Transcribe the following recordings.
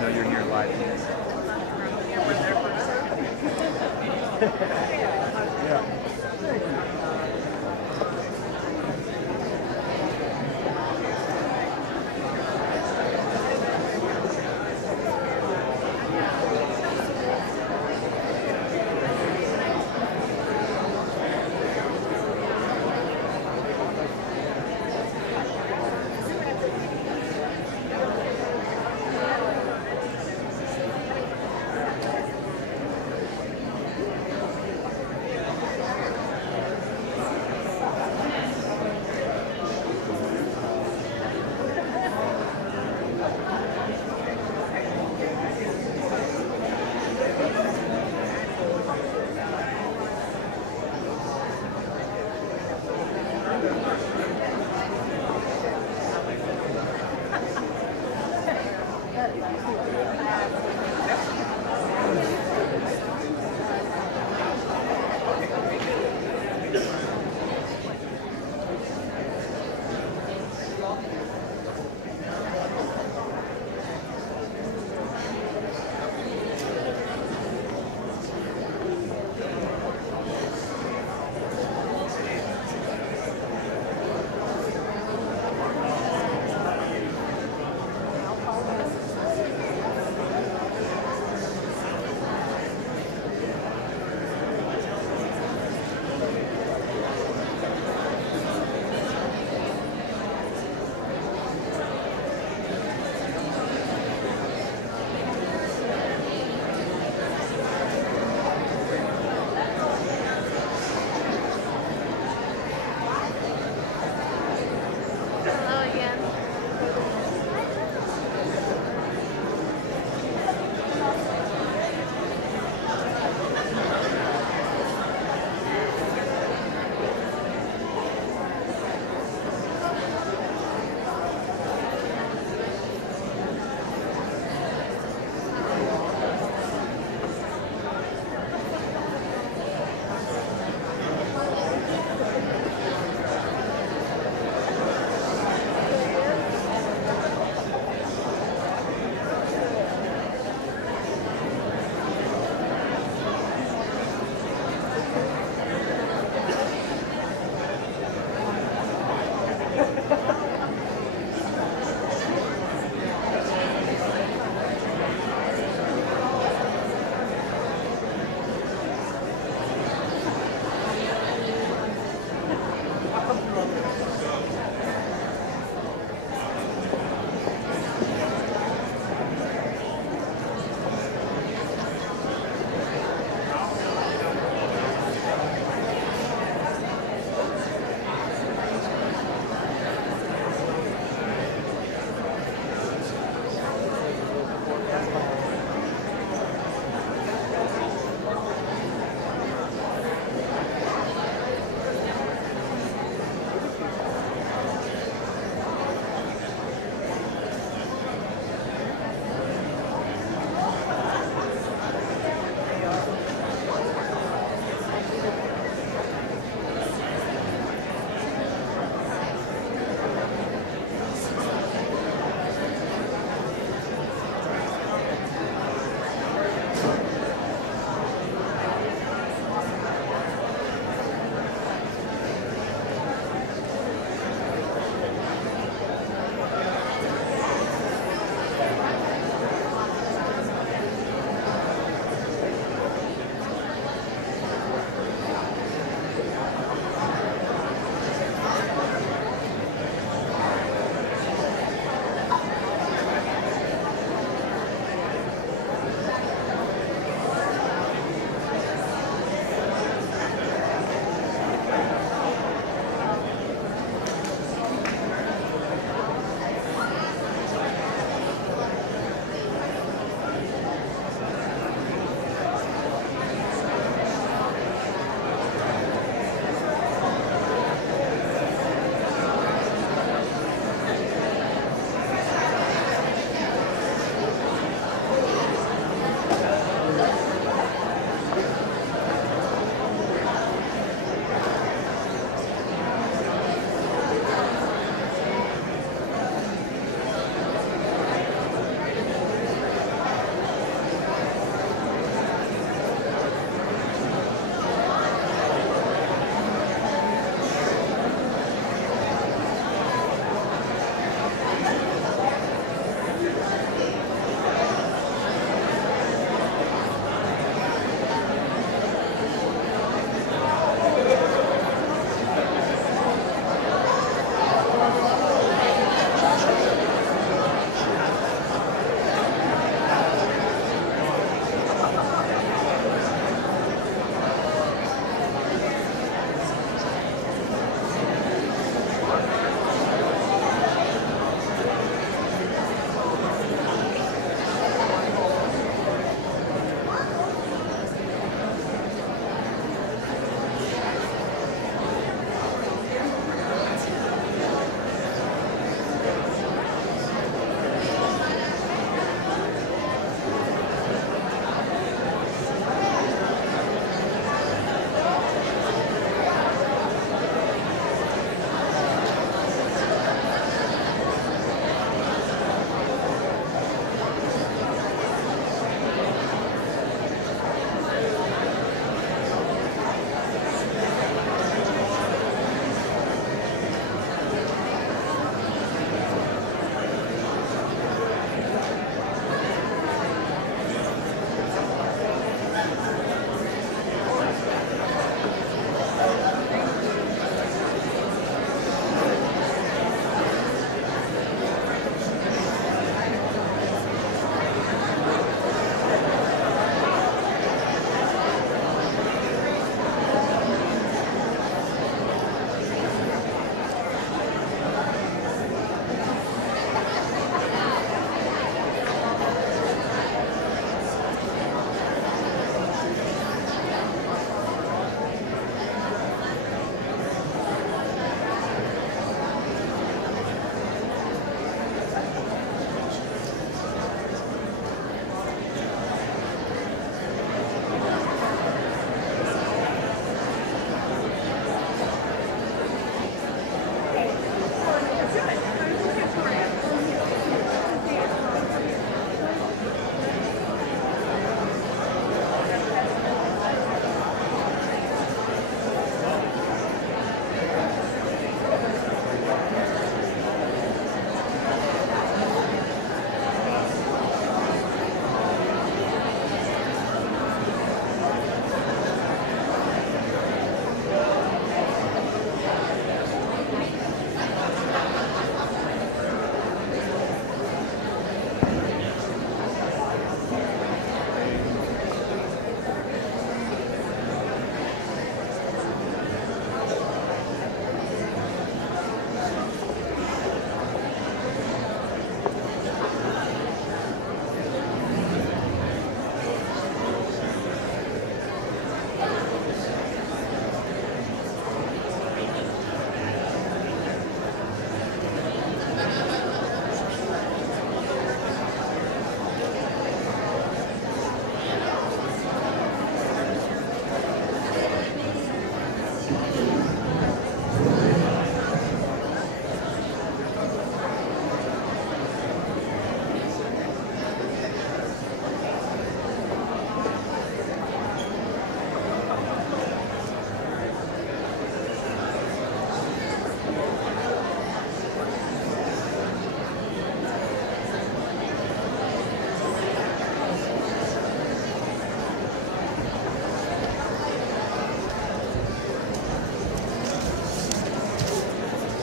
know you're near live. Yeah.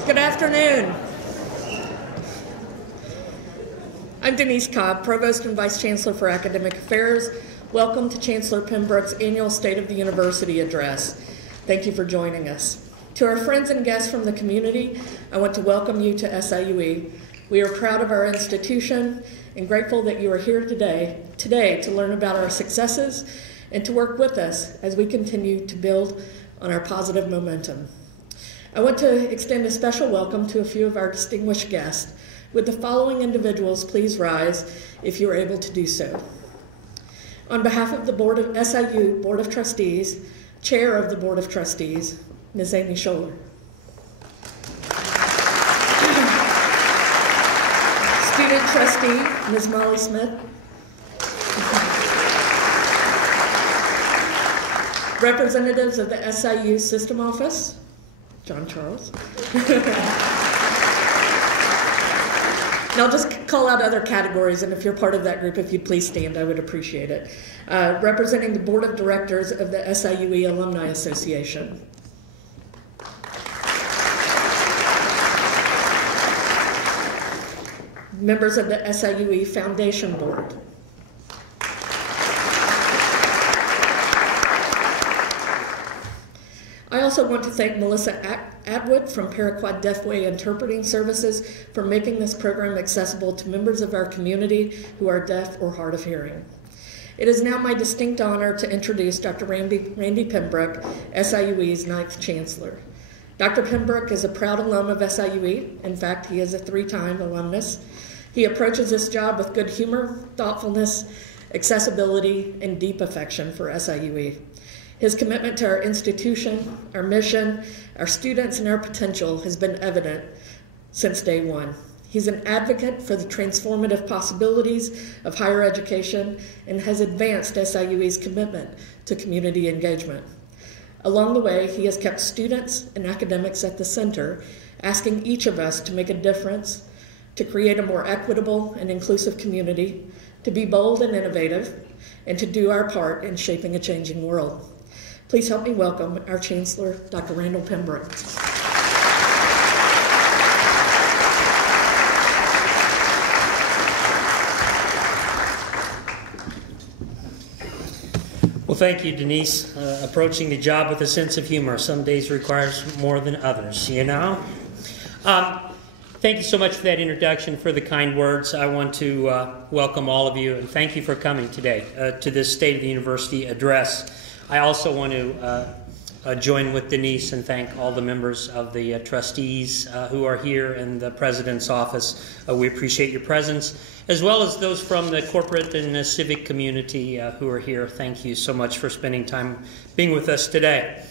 Good afternoon. I'm Denise Cobb, Provost and Vice Chancellor for Academic Affairs. Welcome to Chancellor Pembroke's annual State of the University address. Thank you for joining us. To our friends and guests from the community, I want to welcome you to SIUE. We are proud of our institution and grateful that you are here today to learn about our successes and to work with us as we continue to build on our positive momentum. I want to extend a special welcome to a few of our distinguished guests. Would the following individuals please rise if you are able to do so? On behalf of the SIU Board of Trustees, Chair of the Board of Trustees, Ms. Amy Scholler. Student Trustee, Ms. Molly Smith. Representatives of the SIU System Office, John Charles. And I'll just call out other categories, and if you're part of that group, if you'd please stand, I would appreciate it. Representing the Board of Directors of the SIUE Alumni Association. Members of the SIUE Foundation Board. I also want to thank Melissa Atwood from Paraquat Deafway Interpreting Services for making this program accessible to members of our community who are deaf or hard of hearing. It is now my distinct honor to introduce Dr. Randy Pembroke, SIUE's 9th Chancellor. Dr. Pembroke is a proud alum of SIUE. In fact, he is a 3-time alumnus. He approaches this job with good humor, thoughtfulness, accessibility, and deep affection for SIUE. His commitment to our institution, our mission, our students, and our potential has been evident since day one. He's an advocate for the transformative possibilities of higher education and has advanced SIUE's commitment to community engagement. Along the way, he has kept students and academics at the center, asking each of us to make a difference, to create a more equitable and inclusive community, to be bold and innovative, and to do our part in shaping a changing world. Please help me welcome our Chancellor, Dr. Randall Pembroke. Well, thank you, Denise. Approaching the job with a sense of humor some days requires more than others, you know? Thank you so much for that introduction, for the kind words. I want to welcome all of you and thank you for coming today to this State of the University address. I also want to join with Denise and thank all the members of the trustees who are here in the President's office. We appreciate your presence, as well as those from the corporate and civic community who are here. Thank you so much for spending time being with us today.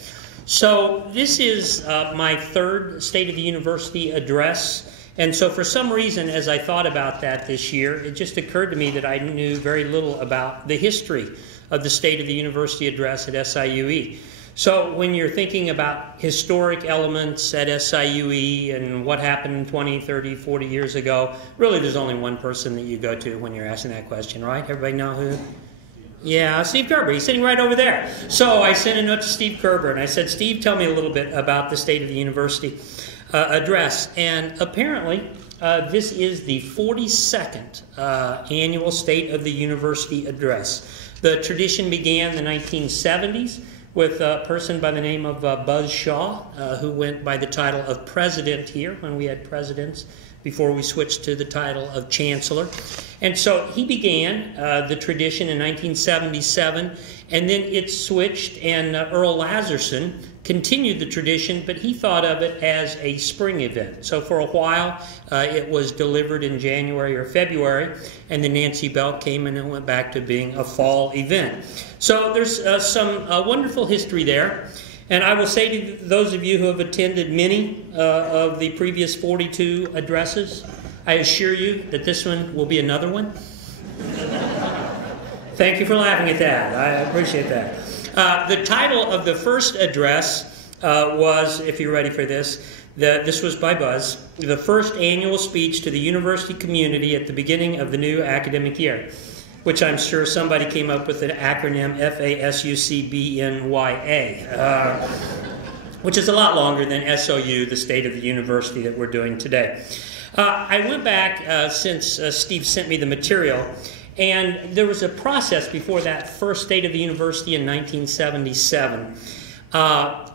So this is my 3rd State of the University address. And so for some reason, as I thought about that this year, it just occurred to me that I knew very little about the history of the State of the University address at SIUE. So when you're thinking about historic elements at SIUE and what happened 20, 30, 40 years ago, really there's only one person that you go to when you're asking that question, right? Everybody know who? Yeah, Steve Kerber. He's sitting right over there. So I sent a note to Steve Kerber and I said, Steve, tell me a little bit about the State of the University address. And apparently this is the 42nd annual State of the University address. The tradition began in the 1970s with a person by the name of Buzz Shaw, who went by the title of President here when we had presidents before we switched to the title of Chancellor. And so he began the tradition in 1977, and then it switched, and Earl Lazarson continued the tradition, but he thought of it as a spring event. So for a while, it was delivered in January or February, and then Nancy Belk came and it went back to being a fall event. So there's some wonderful history there. And I will say to those of you who have attended many of the previous 42 addresses, I assure you that this one will be another one. Thank you for laughing at that. I appreciate that. The title of the first address was, if you're ready for this, this was by Buzz, the first annual speech to the university community at the beginning of the new academic year, which I'm sure somebody came up with an acronym FASUCBNYA. which is a lot longer than SOU, the State of the University that we're doing today. I went back since Steve sent me the material, and there was a process before that first State of the University in 1977,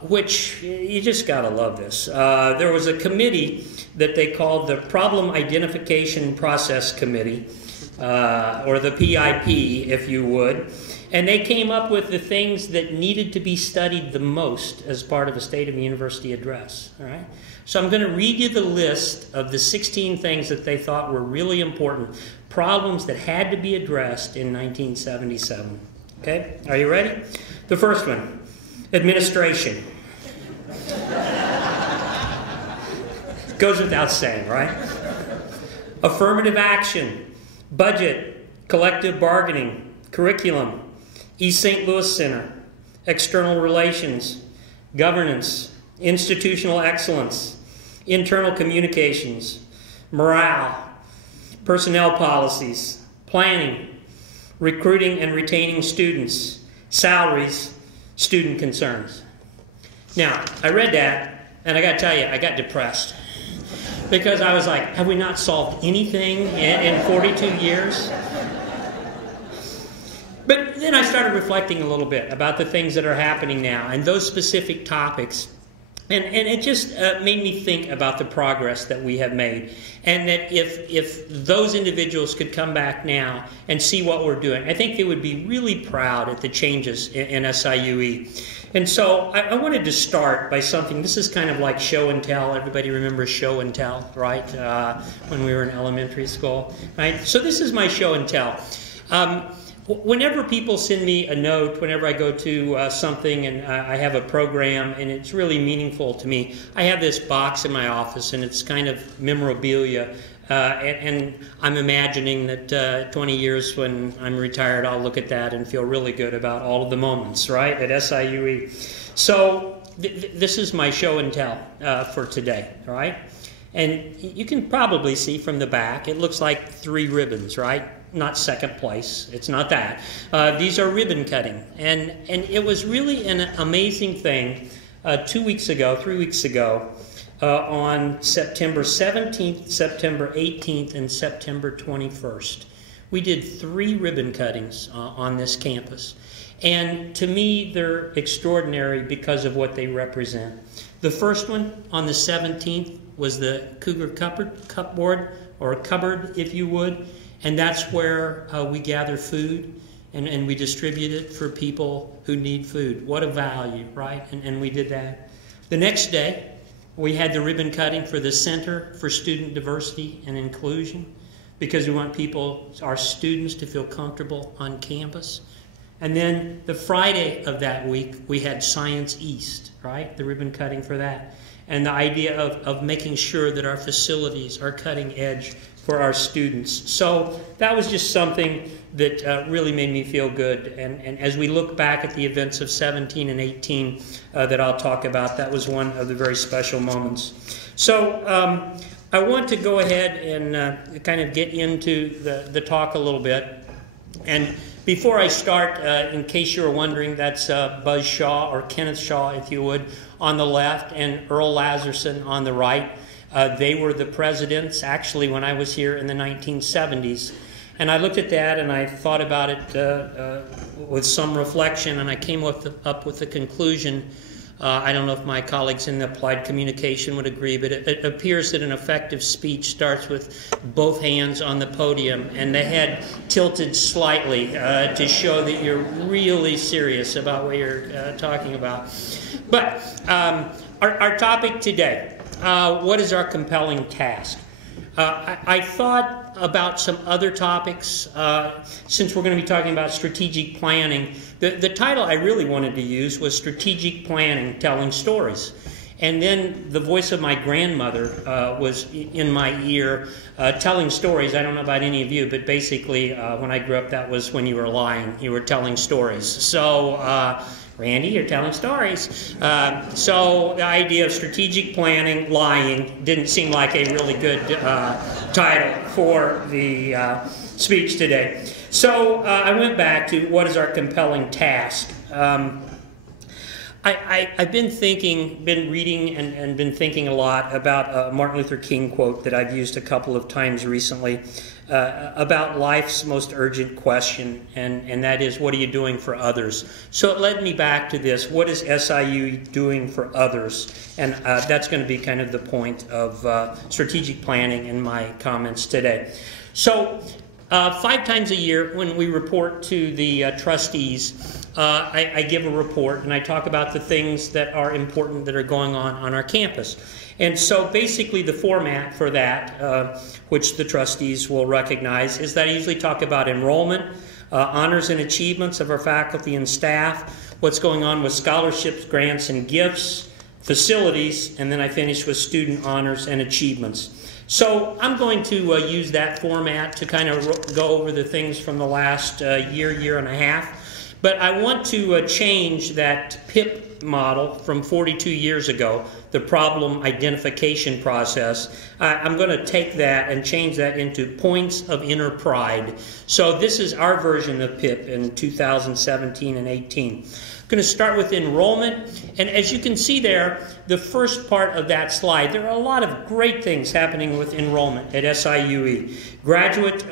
which you just got to love this. There was a committee that they called the Problem Identification Process Committee, or the PIP, if you would. And they came up with the things that needed to be studied the most as part of a State of the University address. All right? So I'm going to read you the list of the 16 things that they thought were really important, problems that had to be addressed in 1977. Okay? Are you ready? The first one, administration. Goes without saying, right? Affirmative action, budget, collective bargaining, curriculum, East St. Louis Center, external relations, governance, institutional excellence, internal communications, morale, personnel policies, planning, recruiting and retaining students, salaries, student concerns. Now, I read that, and I got to tell you, I got depressed. Because I was like, have we not solved anything in 42 years? But then I started reflecting a little bit about the things that are happening now and those specific topics. And it just made me think about the progress that we have made. And that if those individuals could come back now and see what we're doing, I think they would be really proud at the changes in SIUE. And so I wanted to start by something, this is kind of like show and tell. Everybody remembers show and tell, right? When we were in elementary school, right? So this is my show and tell. Whenever people send me a note, whenever I go to something and I have a program and it's really meaningful to me, I have this box in my office and it's kind of memorabilia. And I'm imagining that 20 years when I'm retired, I'll look at that and feel really good about all of the moments, right, at SIUE. So this is my show and tell for today, all right? And you can probably see from the back, it looks like 3 ribbons, right? Not second place. It's not that. These are ribbon cutting. And it was really an amazing thing 3 weeks ago, on September 17th, September 18th, and September 21st. We did 3 ribbon cuttings on this campus. And to me, they're extraordinary because of what they represent. The first one on the 17th was the Cougar Cupboard, or cupboard, if you would. And that's where we gather food and we distribute it for people who need food. What a value, right? And we did that. The next day, we had the ribbon cutting for the Center for Student Diversity and Inclusion, because we want people, our students, to feel comfortable on campus. And then the Friday of that week, we had Science East, right? The ribbon cutting for that. And the idea of making sure that our facilities are cutting edge for our students. So that was just something that really made me feel good. And as we look back at the events of 17 and 18 that I'll talk about, that was one of the very special moments. So I want to go ahead and kind of get into the talk a little bit. And before I start, in case you were wondering, that's Buzz Shaw, or Kenneth Shaw, if you would, on the left, and Earl Lazarson on the right. They were the presidents, actually, when I was here in the 1970s. And I looked at that and I thought about it with some reflection, and I came up with the conclusion. I don't know if my colleagues in the applied communication would agree, but it appears that an effective speech starts with both hands on the podium and the head tilted slightly to show that you're really serious about what you're talking about. But our topic today, what is our compelling task? I thought about some other topics, since we're going to be talking about strategic planning. The title I really wanted to use was Strategic Planning, Telling Stories. And then the voice of my grandmother was in my ear, telling stories. I don't know about any of you, but basically when I grew up, that was when you were lying. You were telling stories. So, Randy, you're telling stories. So the idea of strategic planning, lying, didn't seem like a really good title for the speech today. So I went back to what is our compelling task. I've been reading and been thinking a lot about a Martin Luther King quote that I've used a couple of times recently about life's most urgent question, and that is, what are you doing for others? So it led me back to this: what is SIUE doing for others? And that's going to be kind of the point of strategic planning in my comments today. So 5 times a year when we report to the trustees, I give a report and I talk about the things that are important that are going on our campus. And so basically the format for that, which the trustees will recognize, is that I usually talk about enrollment, honors and achievements of our faculty and staff, what's going on with scholarships, grants, and gifts, facilities, and then I finish with student honors and achievements. So I'm going to use that format to kind of go over the things from the last year and a half. But I want to change that PIP model from 42 years ago, the problem identification process. I'm going to take that and change that into points of inner pride. So this is our version of PIP in 2017 and 18. I'm going to start with enrollment, and as you can see there, the first part of that slide, there are a lot of great things happening with enrollment at SIUE. Graduate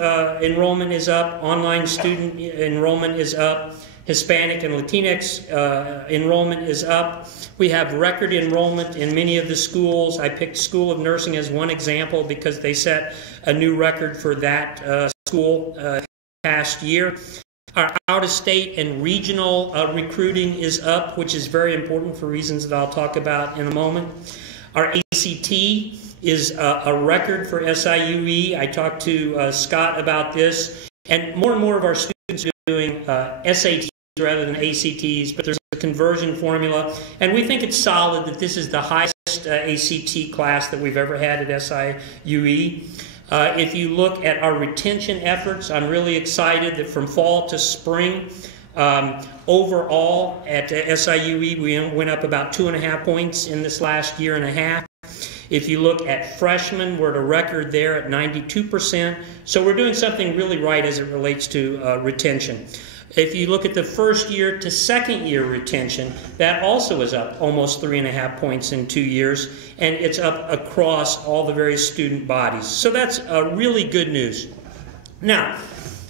enrollment is up, online student enrollment is up, Hispanic and Latinx enrollment is up. We have record enrollment in many of the schools. I picked School of Nursing as one example because they set a new record for that school past year. Our out-of-state and regional recruiting is up, which is very important for reasons that I'll talk about in a moment. Our ACT is a record for SIUE. I talked to Scott about this, and more of our students are doing SATs rather than ACTs, but there's a conversion formula, and we think it's solid that this is the highest ACT class that we've ever had at SIUE. If you look at our retention efforts, I'm really excited that from fall to spring, overall at SIUE, we went up about 2.5 points in this last year and a half. If you look at freshmen, we're at a record there at 92%. So we're doing something really right as it relates to retention. If you look at the first year to second year retention, that also is up almost 3.5 points in 2 years, and it's up across all the various student bodies. So that's really good news. Now,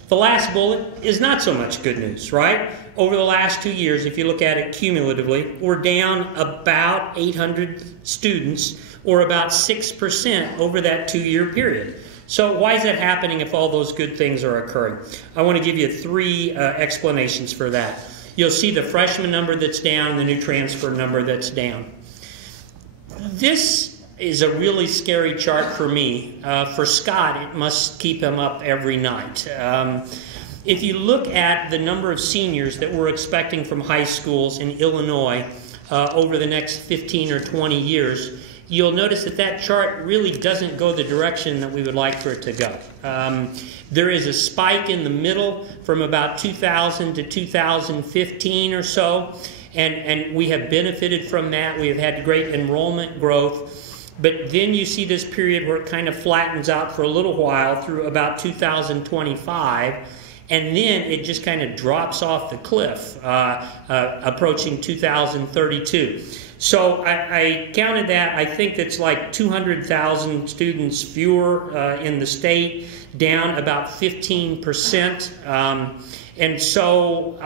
the last bullet is not so much good news, right? Over the last 2 years, if you look at it cumulatively, we're down about 800 students, or about 6% over that 2-year period. So why is that happening if all those good things are occurring? I want to give you 3 explanations for that. You'll see the freshman number that's down and the new transfer number that's down. This is a really scary chart for me. For Scott, it must keep him up every night. If you look at the number of seniors that we're expecting from high schools in Illinois over the next 15 or 20 years, you'll notice that that chart really doesn't go the direction that we would like for it to go. There is a spike in the middle from about 2000 to 2015 or so, and we have benefited from that. We have had great enrollment growth, but then you see this period where it kind of flattens out for a little while through about 2025, and then it just kind of drops off the cliff, approaching 2032. So I counted that. I think it's like 200,000 students fewer in the state, down about 15%. And so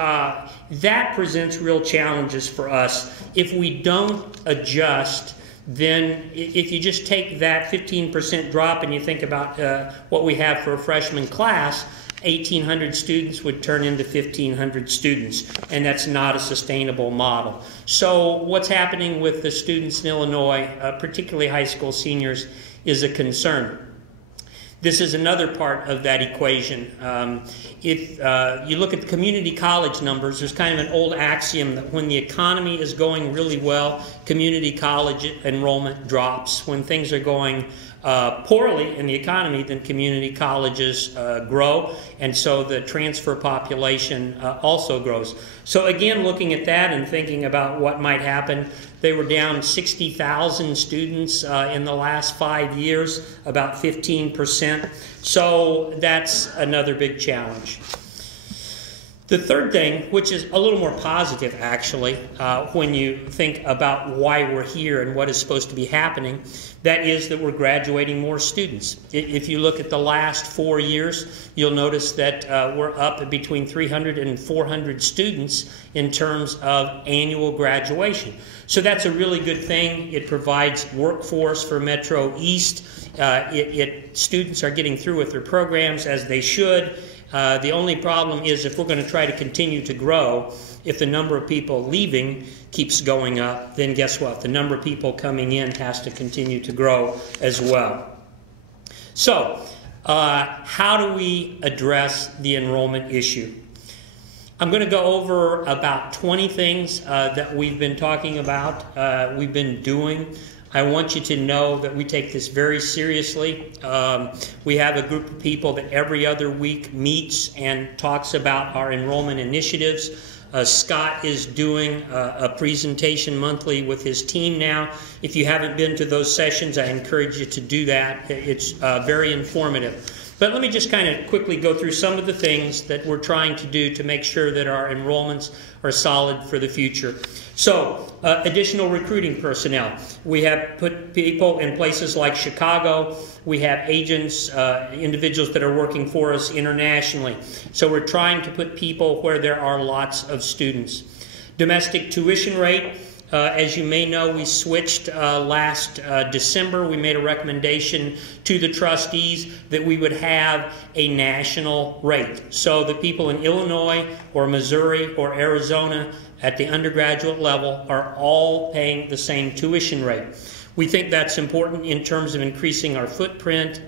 that presents real challenges for us. If we don't adjust, then if you just take that 15% drop and you think about what we have for a freshman class, 1,800 students would turn into 1,500 students, and that's not a sustainable model. So what's happening with the students in Illinois, particularly high school seniors, is a concern. This is another part of that equation. If you look at the community college numbers, there's kind of an old axiom that when the economy is going really well, community college enrollment drops. When things are going poorly in the economy, then community colleges grow, and so the transfer population also grows. So again, looking at that and thinking about what might happen, they were down 60,000 students in the last 5 years, about 15%. So that's another big challenge. The third thing, which is a little more positive actually, when you think about why we're here and what is supposed to be happening, that is that we're graduating more students. If you look at the last 4 years, you'll notice that we're up between 300 and 400 students in terms of annual graduation. So that's a really good thing. It provides workforce for Metro East. Students are getting through with their programs as they should. The only problem is if we're going to try to continue to grow, if the number of people leaving keeps going up, then guess what? The number of people coming in has to continue to grow as well. So, how do we address the enrollment issue? I'm going to go over about 20 things that we've been talking about, we've been doing. I want you to know that we take this very seriously. We have a group of people that every other week meets and talks about our enrollment initiatives. Scott is doing a presentation monthly with his team now. If you haven't been to those sessions, I encourage you to do that. It's very informative. But let me just kind of quickly go through some of the things that we're trying to do to make sure that our enrollments are solid for the future. So, additional recruiting personnel. We have put people in places like Chicago. We have agents, individuals that are working for us internationally. So we're trying to put people where there are lots of students. Domestic tuition rate. As you may know, we switched last December. We made a recommendation to the trustees that we would have a national rate. So the people in Illinois or Missouri or Arizona at the undergraduate level are all paying the same tuition rate. We think that's important in terms of increasing our footprint,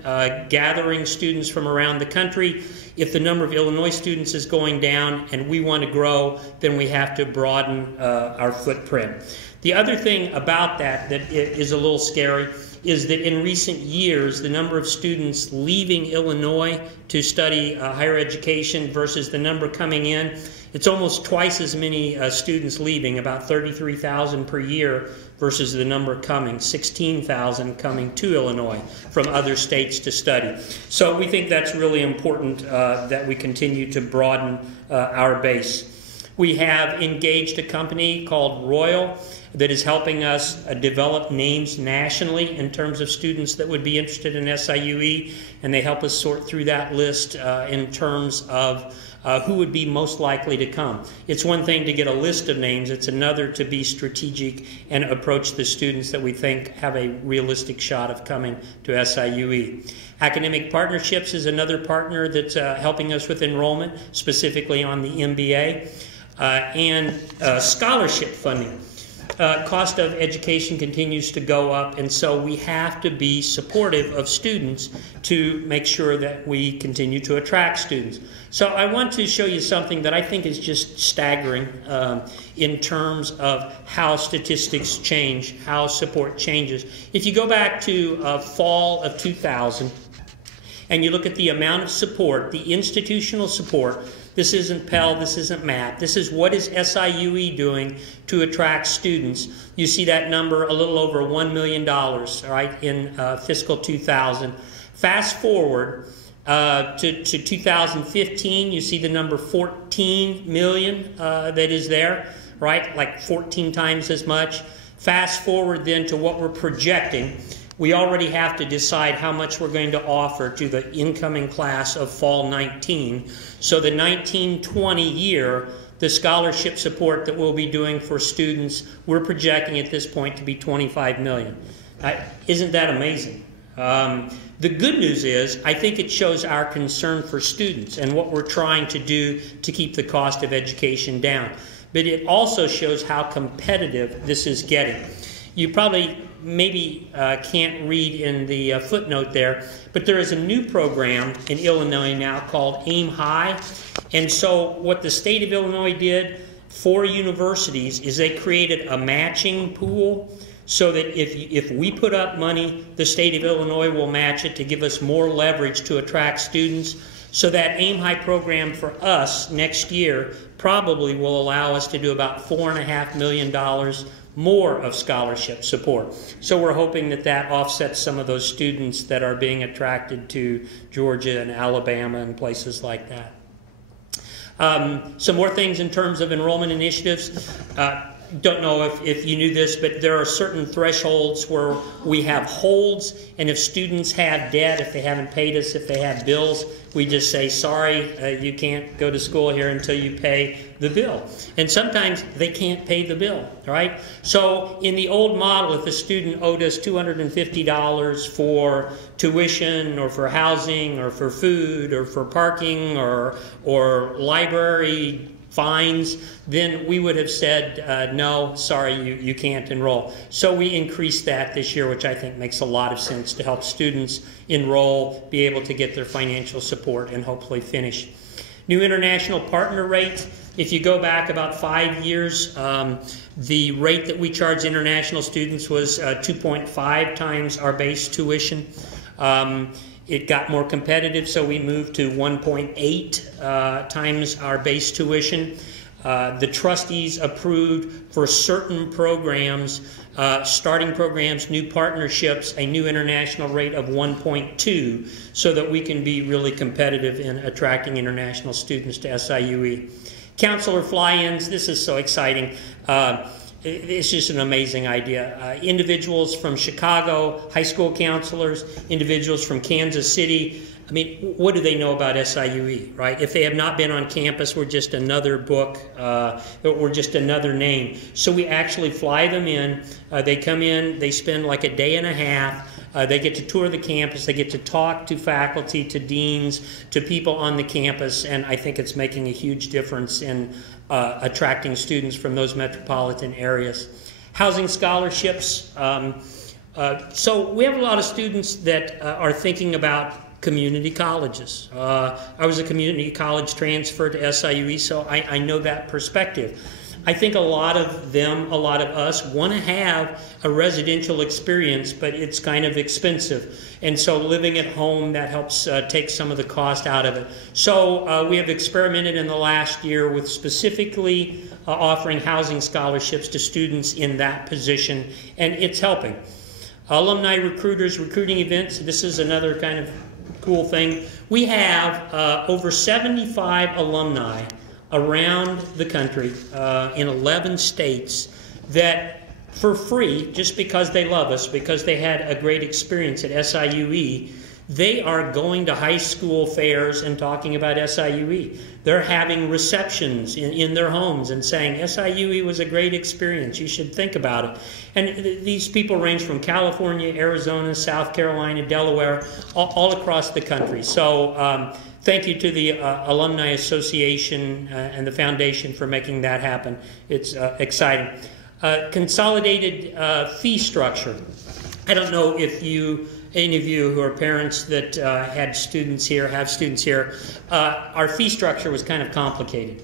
gathering students from around the country. If the number of Illinois students is going down and we want to grow, then we have to broaden our footprint. The other thing about that is a little scary is that in recent years, the number of students leaving Illinois to study higher education versus the number coming in, it's almost twice as many students leaving, about 33,000 per year, versus the number coming, 16,000 coming to Illinois from other states to study. So we think that's really important that we continue to broaden our base. We have engaged a company called Royal that is helping us develop names nationally in terms of students that would be interested in SIUE, and they help us sort through that list in terms of who would be most likely to come. It's one thing to get a list of names, it's another to be strategic and approach the students that we think have a realistic shot of coming to SIUE. Academic Partnerships is another partner that's helping us with enrollment, specifically on the MBA. And scholarship funding. Cost of education continues to go up, and so we have to be supportive of students to make sure that we continue to attract students. So I want to show you something that I think is just staggering in terms of how statistics change, how support changes. If you go back to fall of 2000 and you look at the amount of support, the institutional support, this isn't Pell, this isn't MAP. This is what is SIUE doing to attract students. You see that number a little over $1 million, right, in fiscal 2000. Fast forward to 2015, you see the number 14 million that is there, right, like 14 times as much. Fast forward then to what we're projecting. We already have to decide how much we're going to offer to the incoming class of fall 19. So the 19-20 year, the scholarship support that we'll be doing for students, we're projecting at this point to be $25 million. Isn't that amazing? The good news is, I think it shows our concern for students and what we're trying to do to keep the cost of education down. But it also shows how competitive this is getting. You probably maybe can't read in the footnote there, but there is a new program in Illinois now called Aim High. And so what the state of Illinois did for universities is they created a matching pool so that if we put up money, the state of Illinois will match it to give us more leverage to attract students. So that Aim High program for us next year probably will allow us to do about $4.5 million more of scholarship support. So we're hoping that that offsets some of those students that are being attracted to Georgia and Alabama and places like that. Some more things in terms of enrollment initiatives. Don't know if you knew this, but there are certain thresholds where we have holds, and if students have debt, if they haven't paid us, if they have bills, we just say, sorry, you can't go to school here until you pay the bill. And sometimes they can't pay the bill, right? So in the old model, if a student owed us $250 for tuition or for housing or for food or for parking or library fines, then we would have said, no, sorry, you can't enroll. So we increased that this year, which I think makes a lot of sense to help students enroll, be able to get their financial support, and hopefully finish. New international partner rate. If you go back about 5 years, the rate that we charge international students was 2.5 times our base tuition. It got more competitive, so we moved to 1.8 times our base tuition. The trustees approved for certain programs, starting programs, new partnerships, a new international rate of 1.2, so that we can be really competitive in attracting international students to SIUE. Counselor fly-ins, this is so exciting. It's just an amazing idea. Individuals from Chicago, high school counselors, individuals from Kansas City. I mean, what do they know about SIUE, right? If they have not been on campus, we're just another book, we're just another name. So we actually fly them in. They come in, they spend like a day and a half. They get to tour the campus, they get to talk to faculty, to deans, to people on the campus, and I think it's making a huge difference in attracting students from those metropolitan areas. Housing scholarships. So we have a lot of students that are thinking about community colleges. I was a community college transfer to SIUE, so I know that perspective. I think a lot of them, a lot of us, want to have a residential experience, but it's kind of expensive. And so living at home, that helps take some of the cost out of it. So we have experimented in the last year with specifically offering housing scholarships to students in that position, and it's helping. Alumni recruiters, recruiting events, this is another kind of cool thing. We have over 75 alumni around the country in 11 states that for free, just because they love us, because they had a great experience at SIUE, they are going to high school fairs and talking about SIUE. They're having receptions in their homes and saying, SIUE was a great experience, you should think about it. And these people range from California, Arizona, South Carolina, Delaware, all across the country. So thank you to the Alumni Association and the Foundation for making that happen. It's exciting. Consolidated fee structure. I don't know if any of you who are parents that had students here, have students here, our fee structure was kind of complicated.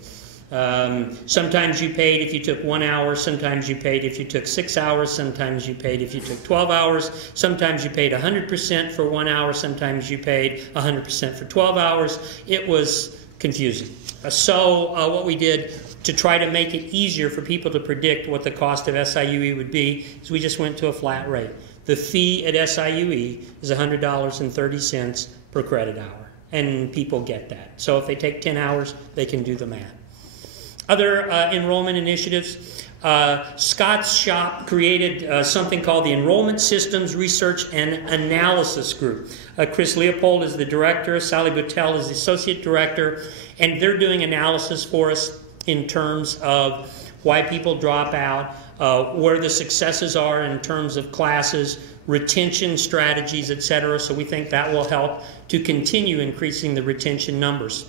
Sometimes you paid if you took 1 hour, sometimes you paid if you took 6 hours, sometimes you paid if you took 12 hours, sometimes you paid 100% for 1 hour, sometimes you paid 100% for 12 hours. It was confusing. So what we did to try to make it easier for people to predict what the cost of SIUE would be is we just went to a flat rate. The fee at SIUE is $100.30 per credit hour, and people get that. So if they take 10 hours, they can do the math. Other enrollment initiatives. Scott's shop created something called the Enrollment Systems Research and Analysis Group. Chris Leopold is the director, Sally Buttel is the associate director, and they're doing analysis for us in terms of why people drop out, where the successes are in terms of classes, retention strategies, etc. So we think that will help to continue increasing the retention numbers.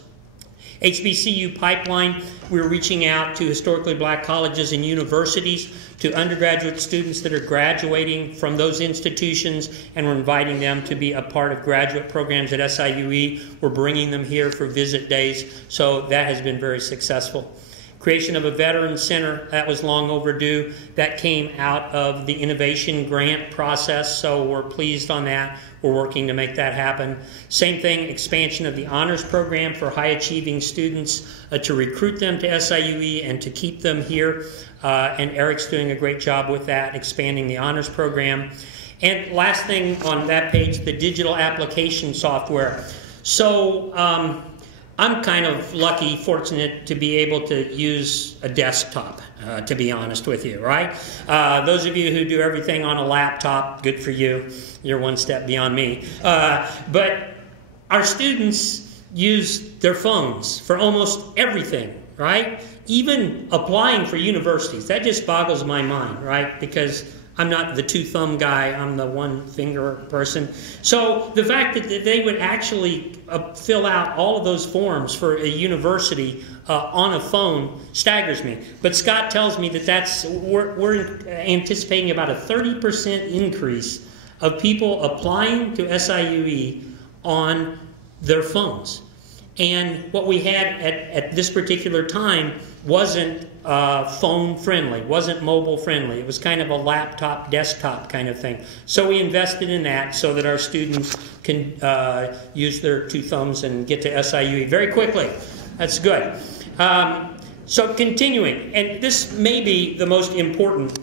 HBCU pipeline, we're reaching out to historically black colleges and universities, to undergraduate students that are graduating from those institutions, and we're inviting them to be a part of graduate programs at SIUE. We're bringing them here for visit days, so that has been very successful. Creation of a Veterans Center, that was long overdue. That came out of the innovation grant process, so we're pleased on that. We're working to make that happen. Same thing, expansion of the honors program for high-achieving students to recruit them to SIUE and to keep them here. And Eric's doing a great job with that, expanding the honors program. And last thing on that page, the digital application software. So I'm kind of lucky, fortunate to be able to use a desktop, to be honest with you, right? Those of you who do everything on a laptop, good for you. You're one step beyond me. But our students use their phones for almost everything, right? Even applying for universities. That just boggles my mind, right? Because I'm not the two-thumb guy, I'm the one-finger person. So the fact that they would actually fill out all of those forms for a university on a phone staggers me. But Scott tells me that we're anticipating about a 30% increase of people applying to SIUE on their phones. And what we had at this particular time wasn't phone friendly, wasn't mobile friendly. It was kind of a laptop, desktop kind of thing. So we invested in that so that our students can use their two thumbs and get to SIUE very quickly. That's good. So continuing, and this may be the most important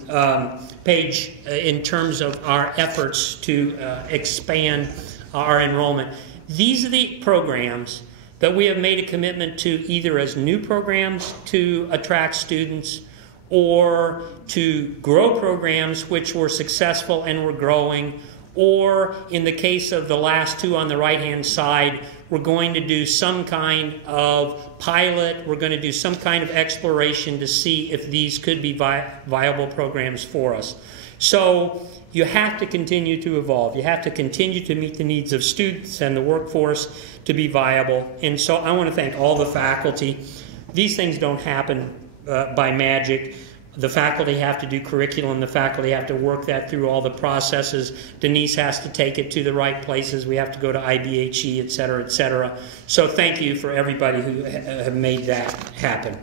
page in terms of our efforts to expand our enrollment. These are the programs that we have made a commitment to either as new programs to attract students or to grow programs which were successful and were growing, or in the case of the last two on the right-hand side, we're going to do some kind of pilot, we're going to do some kind of exploration to see if these could be viable programs for us. So you have to continue to evolve. You have to continue to meet the needs of students and the workforce to be viable. And so I want to thank all the faculty. These things don't happen by magic. The faculty have to do curriculum. The faculty have to work that through all the processes. Denise has to take it to the right places. We have to go to IBHE, et cetera, et cetera. So thank you for everybody who have made that happen.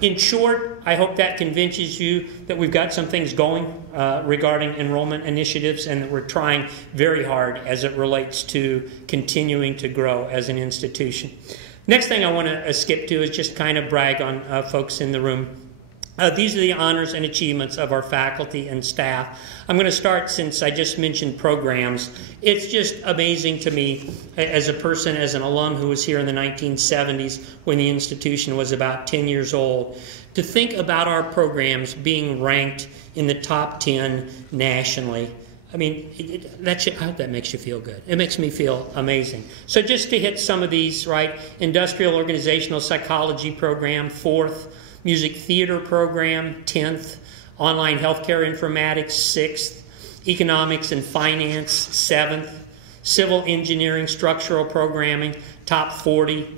In short, I hope that convinces you that we've got some things going regarding enrollment initiatives and that we're trying very hard as it relates to continuing to grow as an institution. Next thing I want to skip to is just kind of brag on folks in the room. These are the honors and achievements of our faculty and staff. I'm going to start since I just mentioned programs. It's just amazing to me as a person, as an alum who was here in the 1970s when the institution was about 10 years old, to think about our programs being ranked in the top 10 nationally. I mean, I hope that makes you feel good. It makes me feel amazing. So just to hit some of these, right? Industrial Organizational Psychology program, 4th. Music theater program, 10th. Online healthcare informatics, 6th. Economics and finance, 7th. Civil engineering structural programming, top 40.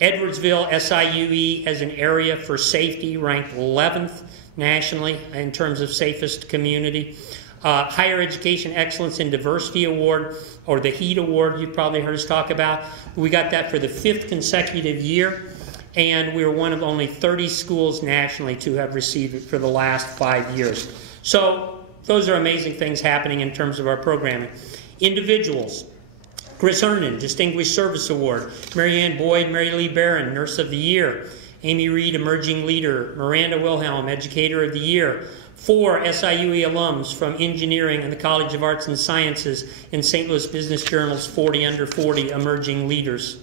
Edwardsville SIUE as an area for safety, ranked 11th nationally in terms of safest community. Higher Education Excellence and Diversity Award, or the HEAT Award you've probably heard us talk about. We got that for the 5th consecutive year. And we were one of only 30 schools nationally to have received it for the last 5 years. So those are amazing things happening in terms of our programming. Individuals, Chris Herndon, Distinguished Service Award. Marianne Boyd, Mary Lee Barron, Nurse of the Year. Amy Reed, Emerging Leader. Miranda Wilhelm, Educator of the Year. 4 SIUE alums from engineering and the College of Arts and Sciences in St. Louis Business Journal's 40 Under 40 Emerging Leaders.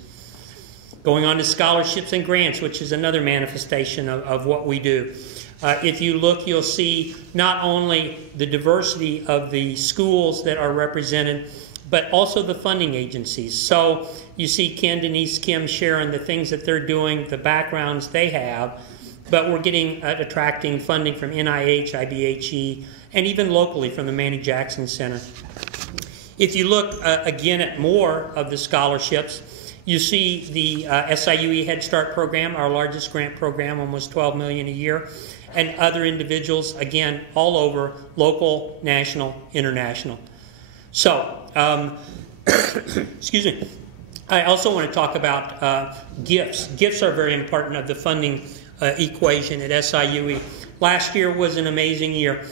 Going on to scholarships and grants, which is another manifestation of what we do. If you look, you'll see not only the diversity of the schools that are represented, but also the funding agencies. So you see Ken, Denise, Kim, Sharon, the things that they're doing, the backgrounds they have, but we're getting attracting funding from NIH, IBHE, and even locally from the Manny Jackson Center. If you look again at more of the scholarships, you see the SIUE Head Start program, our largest grant program, almost $12 million a year, and other individuals, again, all over, local, national, international. So, excuse me. I also want to talk about gifts. Gifts are very important of the funding equation at SIUE. Last year was an amazing year.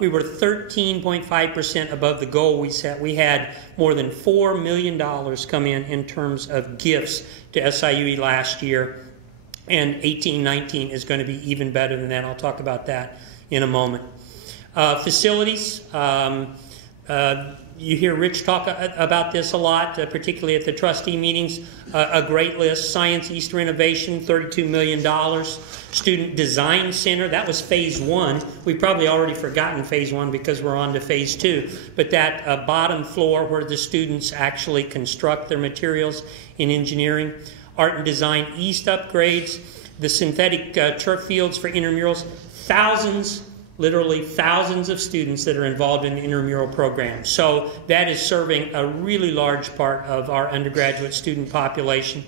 We were 13.5% above the goal we set. We had more than $4 million come in terms of gifts to SIUE last year. And 18-19 is going to be even better than that. I'll talk about that in a moment. Facilities. You hear Rich talk about this a lot, particularly at the trustee meetings. A great list: Science East renovation, $32 million. Student Design Center, that was phase 1. We've probably already forgotten phase 1 because we're on to phase 2. But that bottom floor where the students actually construct their materials in engineering. Art and Design East upgrades. The synthetic turf fields for intramurals. Thousands, literally thousands of students that are involved in the intramural program. So that is serving a really large part of our undergraduate student population.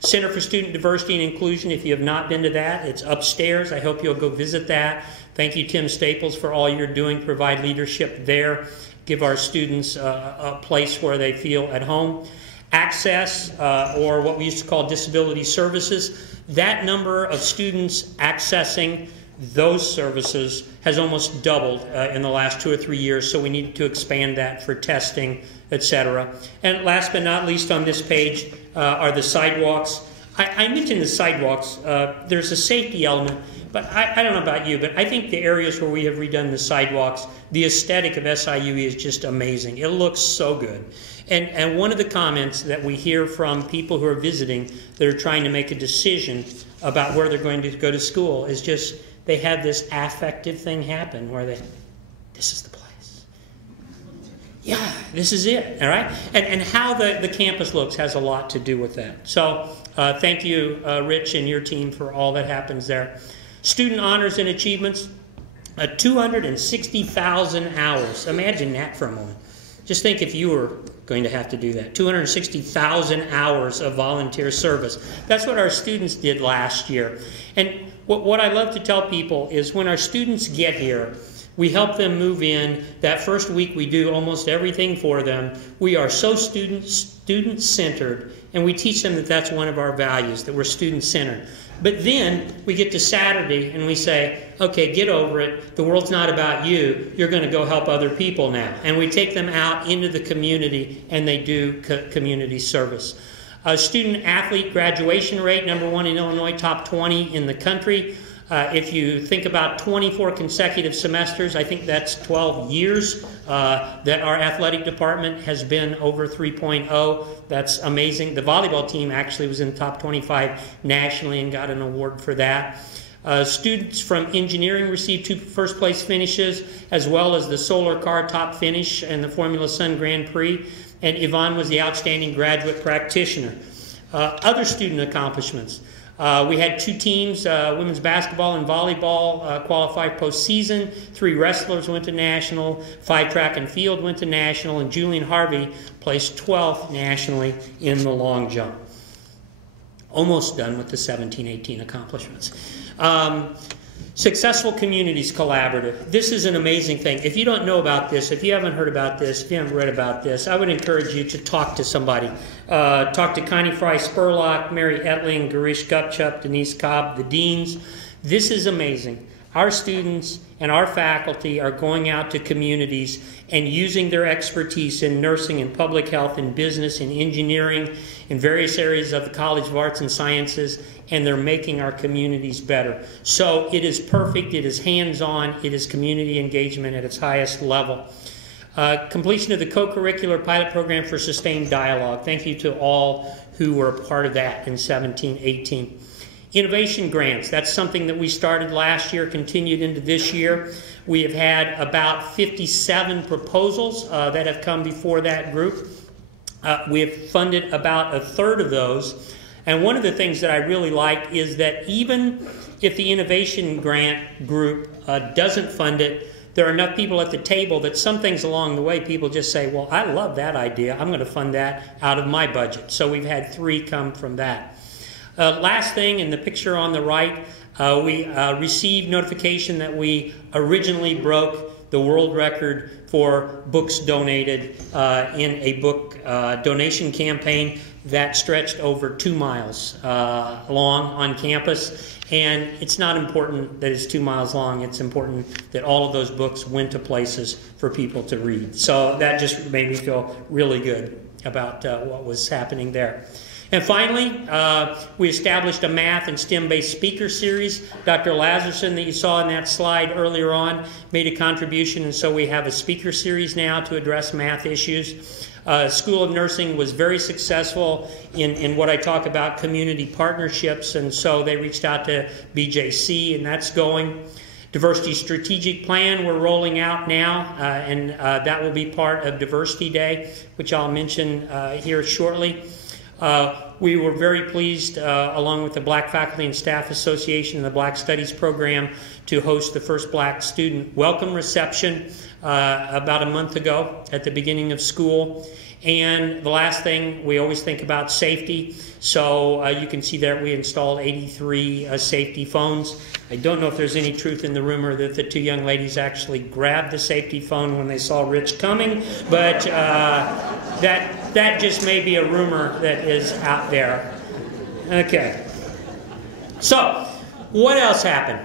Center for Student Diversity and Inclusion, if you have not been to that, it's upstairs. I hope you'll go visit that. Thank you, Tim Staples, for all you're doing. Provide leadership there. Give our students a place where they feel at home. Access, or what we used to call disability services, that number of students accessing those services has almost doubled in the last 2 or 3 years, so we need to expand that for testing, etc. And last but not least on this page are the sidewalks. I mentioned the sidewalks. There's a safety element, but I don't know about you, but I think the areas where we have redone the sidewalks, the aesthetic of SIUE is just amazing. It looks so good. And one of the comments that we hear from people who are visiting that are trying to make a decision about where they're going to go to school is just they have this affective thing happen where this is the place. Yeah, this is it, all right? And how the campus looks has a lot to do with that. So thank you, Rich, and your team for all that happens there. Student honors and achievements, 260,000 hours. Imagine that for a moment. Just think if you were going to have to do that. 260,000 hours of volunteer service. That's what our students did last year. And what I love to tell people is when our students get here, we help them move in. That first week we do almost everything for them. We are so student-centered, and we teach them that that's one of our values, that we're student-centered. But then we get to Saturday and we say, okay, get over it. The world's not about you. You're going to go help other people now. And we take them out into the community and they do community service. Student athlete graduation rate, #1 in Illinois, top 20 in the country. If you think about 24 consecutive semesters, I think that's 12 years that our athletic department has been over 3.0. That's amazing. The volleyball team actually was in the top 25 nationally and got an award for that. Students from engineering received 2 first-place finishes, as well as the solar car top finish and the Formula Sun Grand Prix. And Yvonne was the outstanding graduate practitioner. Other student accomplishments. We had 2 teams, women's basketball and volleyball, qualify postseason. 3 wrestlers went to national. 5 track and field went to national. And Julian Harvey placed 12th nationally in the long jump. Almost done with the 17-18 accomplishments. Successful Communities Collaborative. This is an amazing thing. If you don't know about this, if you haven't heard about this, if you haven't read about this, I would encourage you to talk to somebody. Talk to Connie Fry-Spurlock, Mary Etling, Garish Gupchup, Denise Cobb, the deans. This is amazing. Our students and our faculty are going out to communities and using their expertise in nursing and public health and business and engineering in various areas of the College of Arts and Sciences, and they're making our communities better. So it is perfect, it is hands-on, it is community engagement at its highest level. Completion of the co-curricular pilot program for sustained dialogue. Thank you to all who were a part of that in 17-18. Innovation grants, that's something that we started last year, continued into this year. We have had about 57 proposals that have come before that group. We have funded about 1/3 of those. And one of the things that I really like is that even if the innovation grant group doesn't fund it, there are enough people at the table that some things along the way people just say, well, I love that idea. I'm going to fund that out of my budget. So we've had 3 come from that. Last thing, in the picture on the right, we received notification that we originally broke the world record for books donated in a book donation campaign that stretched over 2 miles long on campus. And it's not important that it's 2 miles long. It's important that all of those books went to places for people to read. So that just made me feel really good about what was happening there. And finally, we established a math and STEM-based speaker series. Dr. Lazarson, that you saw in that slide earlier on, made a contribution, and so we have a speaker series now to address math issues. School of Nursing was very successful in what I talk about, community partnerships, and so they reached out to BJC, and that's going. Diversity Strategic Plan we're rolling out now, and that will be part of Diversity Day, which I'll mention here shortly. We were very pleased, along with the Black Faculty and Staff Association and the Black Studies Program, to host the first Black student welcome reception about a month ago at the beginning of school. And the last thing, we always think about safety. So you can see there we installed 83 safety phones. I don't know if there's any truth in the rumor that the two young ladies actually grabbed the safety phone when they saw Rich coming, but that just may be a rumor that is out there. Okay. So, what else happened?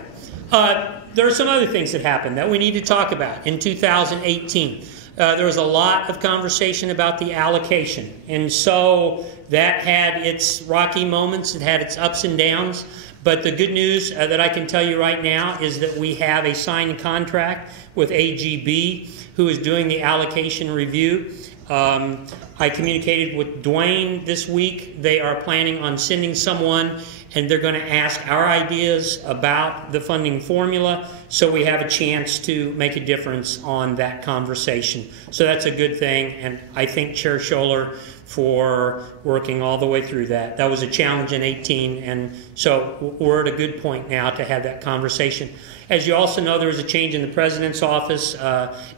There are some other things that happened that we need to talk about in 2018. There was a lot of conversation about the allocation, and so that had its rocky moments, it had its ups and downs, but the good news that I can tell you right now is that we have a signed contract with AGB, who is doing the allocation review. I communicated with Dwayne this week. They are planning on sending someone, and they're going to ask our ideas about the funding formula, so we have a chance to make a difference on that conversation. So that's a good thing, and I thank Chair Scholler for working all the way through that. That was a challenge in 18, and so we're at a good point now to have that conversation. As you also know, there was a change in the President's office.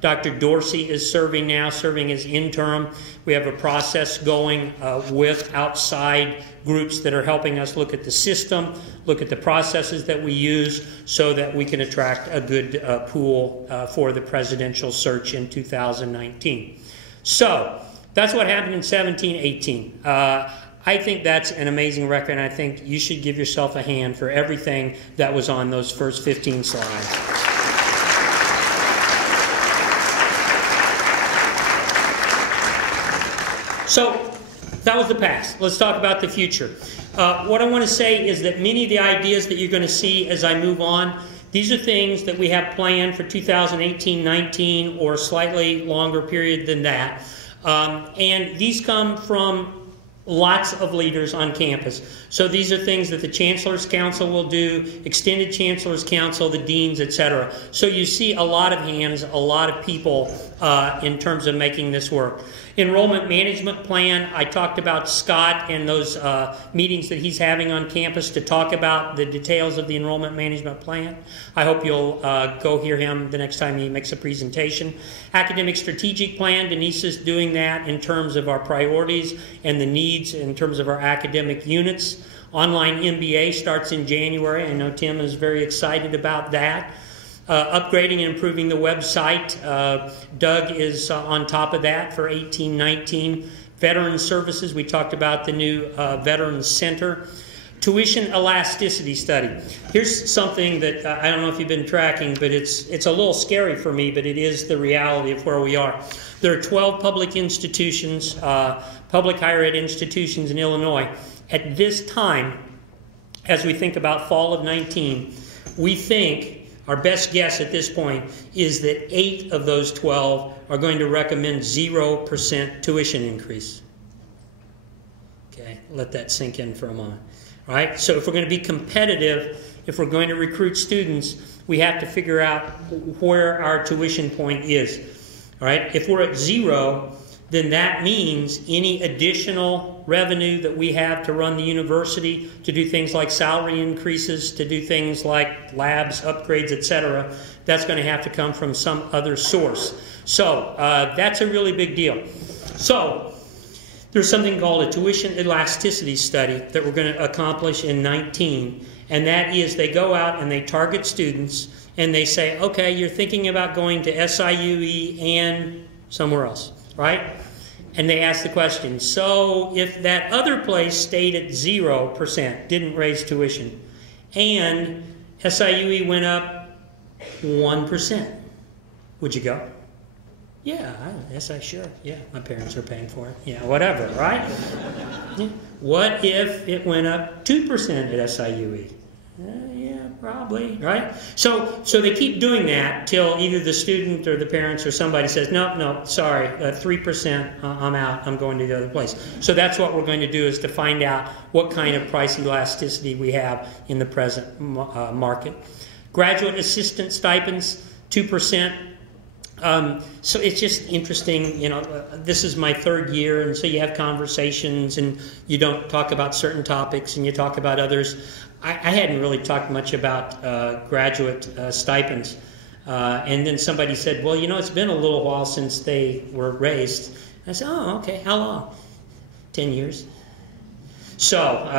Dr. Dorsey is serving as interim. We have a process going with outside groups that are helping us look at the system, look at the processes that we use, so that we can attract a good pool for the presidential search in 2019. So that's what happened in 17-18. I think that's an amazing record, and I think you should give yourself a hand for everything that was on those first 15 slides. So that was the past. Let's talk about the future. What I want to say is that many of the ideas that you're going to see as I move on, these are things that we have planned for 2018-19 or a slightly longer period than that. And these come from lots of leaders on campus. So these are things that the Chancellor's Council will do, Extended Chancellor's Council, the deans, etc. So you see a lot of hands, a lot of people in terms of making this work. Enrollment management plan, I talked about Scott and those meetings that he's having on campus to talk about the details of the enrollment management plan. I hope you'll go hear him the next time he makes a presentation. Academic strategic plan, Denise is doing that in terms of our priorities and the needs in terms of our academic units. Online MBA starts in January. I know Tim is very excited about that. Upgrading and improving the website. Doug is on top of that for 18-19. Veteran services, we talked about the new Veterans Center. Tuition elasticity study. Here's something that I don't know if you've been tracking, but it's a little scary for me, but it is the reality of where we are. There are 12 public institutions, public higher ed institutions in Illinois. At this time, as we think about fall of 19, we think our best guess at this point is that 8 of those 12 are going to recommend 0% tuition increase. Okay, let that sink in for a moment. All right, so if we're going to be competitive, if we're going to recruit students, we have to figure out where our tuition point is. All right, if we're at 0, then that means any additional revenue that we have to run the university, to do things like salary increases, to do things like labs, upgrades, etc., that's going to have to come from some other source. So that's a really big deal. So there's something called a tuition elasticity study that we're going to accomplish in 19, and that is they go out and they target students and they say, okay, you're thinking about going to SIUE and somewhere else, right? And they ask the question, so if that other place stayed at 0%, didn't raise tuition, and SIUE went up 1%, would you go? Yeah, yes, I sure. Yeah, my parents are paying for it. Yeah, whatever, right? Yeah. What if it went up 2% at SIUE? Yeah, probably, right? So they keep doing that till either the student or the parents or somebody says, no, sorry, 3%, I'm out, I'm going to the other place. So that's what we're going to do, is to find out what kind of price elasticity we have in the present market. Graduate assistant stipends, 2%. So it's just interesting, this is my third year, and so you have conversations and you don't talk about certain topics and you talk about others. I hadn't really talked much about graduate stipends. And then somebody said, well, it's been a little while since they were raised. I said, oh, okay, how long? 10 years. So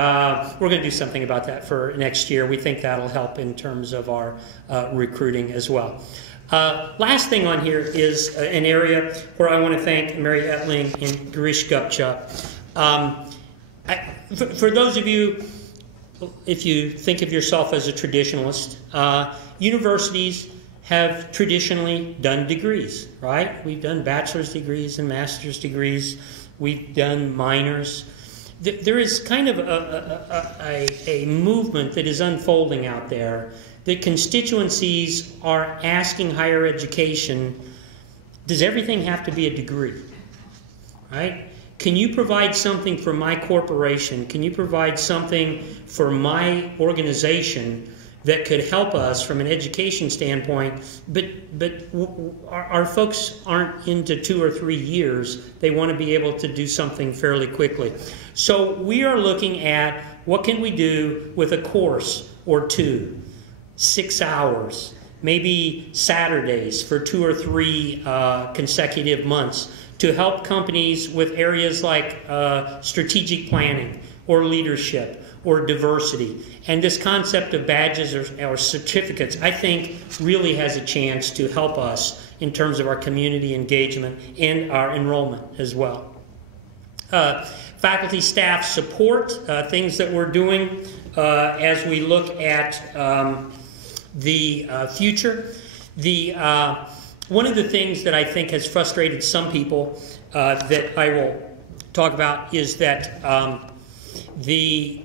we're going to do something about that for next year. We think that'll help in terms of our recruiting as well. Last thing on here is an area where I want to thank Mary Etling and Girish Gupta. For those of you, if you think of yourself as a traditionalist, universities have traditionally done degrees, right? We've done bachelor's degrees and master's degrees. We've done minors. There is kind of a movement that is unfolding out there that constituencies are asking higher education, does everything have to be a degree, right? Can you provide something for my corporation? Can you provide something for my organization that could help us from an education standpoint? But our folks aren't into 2 or 3 years. They want to be able to do something fairly quickly. So we are looking at what can we do with a course or two, 6 hours, maybe Saturdays for 2 or 3 consecutive months, to help companies with areas like strategic planning or leadership or diversity. And this concept of badges or certificates, I think, really has a chance to help us in terms of our community engagement and our enrollment as well. Faculty staff support, things that we're doing as we look at the future. One of the things that I think has frustrated some people that I will talk about is that the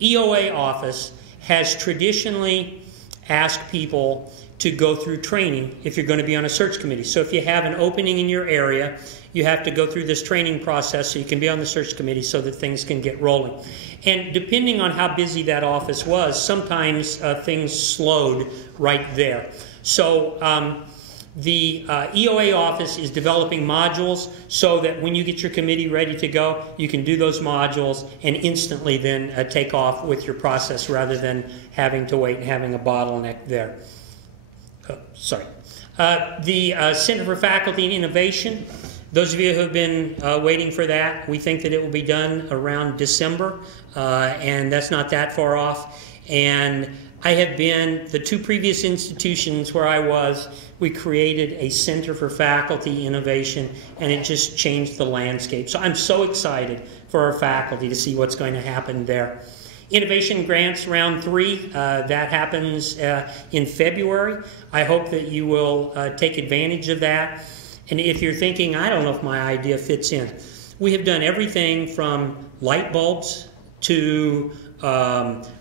EOA office has traditionally asked people to go through training if you're going to be on a search committee. So if you have an opening in your area, you have to go through this training process so you can be on the search committee so that things can get rolling. And depending on how busy that office was, sometimes things slowed right there. So the EOA office is developing modules so that when you get your committee ready to go, you can do those modules and instantly then take off with your process rather than having to wait and having a bottleneck there. The Center for Faculty and Innovation, those of you who have been waiting for that, we think that it will be done around December, and that's not that far off. And I have been, the 2 previous institutions where I was, we created a Center for Faculty Innovation, and it just changed the landscape. So I'm so excited for our faculty to see what's going to happen there. Innovation Grants Round 3, that happens in February. I hope that you will take advantage of that. And if you're thinking, I don't know if my idea fits in, we have done everything from light bulbs to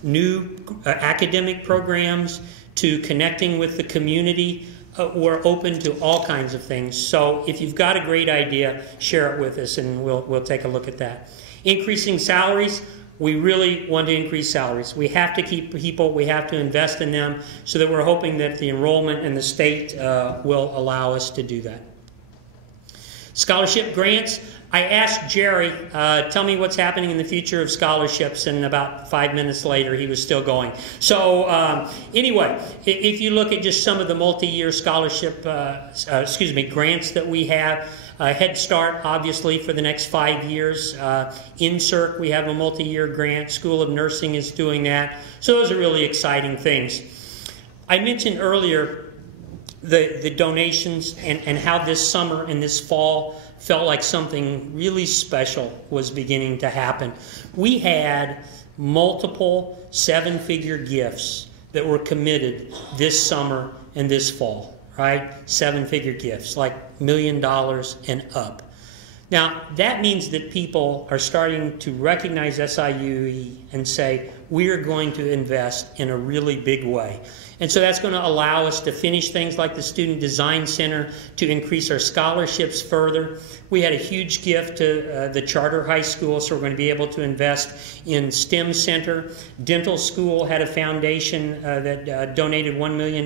new academic programs to connecting with the community. We're open to all kinds of things. So if you've got a great idea, share it with us and we'll take a look at that. Increasing salaries. We really want to increase salaries. We have to keep people, we have to invest in them, so that we're hoping that the enrollment and the state will allow us to do that. Scholarship grants. I asked Jerry, tell me what's happening in the future of scholarships, and about 5 minutes later he was still going. So anyway, if you look at just some of the multi-year scholarship, grants that we have, Head Start, obviously, for the next 5 years. INSERC, we have a multi-year grant. School of Nursing is doing that. So those are really exciting things. I mentioned earlier the donations and how this summer and this fall felt like something really special was beginning to happen. We had multiple 7-figure gifts that were committed this summer and this fall. Right? 7-figure gifts, like $1 million and up. Now, that means that people are starting to recognize SIUE and say, we're going to invest in a really big way. And so that's going to allow us to finish things like the Student Design Center, to increase our scholarships further. We had a huge gift to the charter high school, so we're going to be able to invest in STEM Center. Dental School had a foundation that donated $1 million.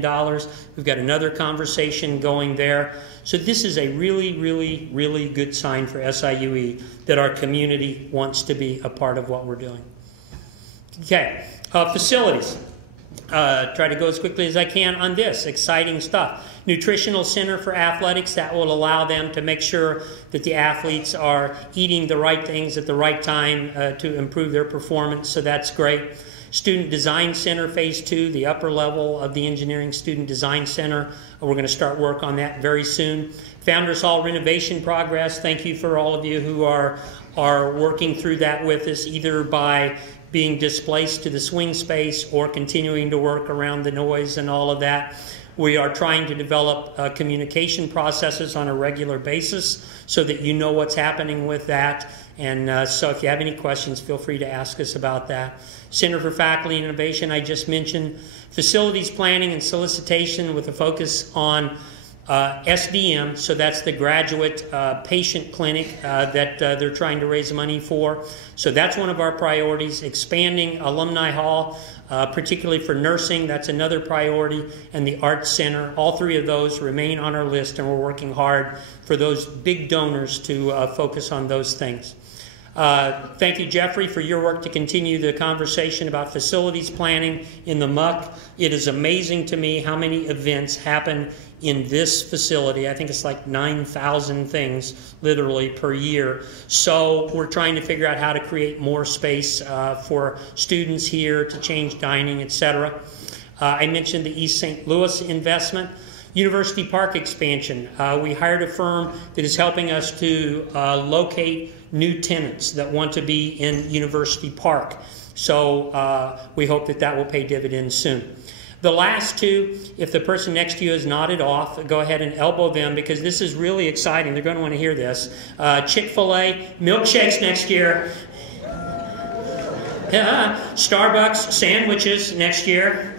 We've got another conversation going there. So this is a really, really, really good sign for SIUE that our community wants to be a part of what we're doing. Okay, facilities. Try to go as quickly as I can on this exciting stuff. Nutritional Center for Athletics, that will allow them to make sure that the athletes are eating the right things at the right time to improve their performance, so that's great. Student Design Center Phase 2, the upper level of the Engineering Student Design Center. We're going to start work on that very soon. Founders Hall renovation progress. Thank you for all of you who are working through that with us, either by being displaced to the swing space or continuing to work around the noise and all of that. We are trying to develop communication processes on a regular basis so that you know what's happening with that. And so if you have any questions, feel free to ask us about that. Center for Faculty Innovation, I just mentioned. Facilities planning and solicitation with a focus on SDM, so that's the graduate patient clinic that they're trying to raise money for. So that's one of our priorities. Expanding Alumni Hall, particularly for nursing, that's another priority. And the Arts Center, all three of those remain on our list, and we're working hard for those big donors to focus on those things. Thank you, Jeffrey, for your work to continue the conversation about facilities planning in the MUC. It is amazing to me how many events happen in this facility. I think it's like 9,000 things literally per year. So we're trying to figure out how to create more space for students here to change dining, etc. I mentioned the East St. Louis investment. University Park expansion. We hired a firm that is helping us to locate new tenants that want to be in University Park. So we hope that that will pay dividends soon. The last two, if the person next to you is nodded off, go ahead and elbow them, because this is really exciting. They're going to want to hear this. Chick-fil-A, milkshakes next year. Starbucks, sandwiches next year.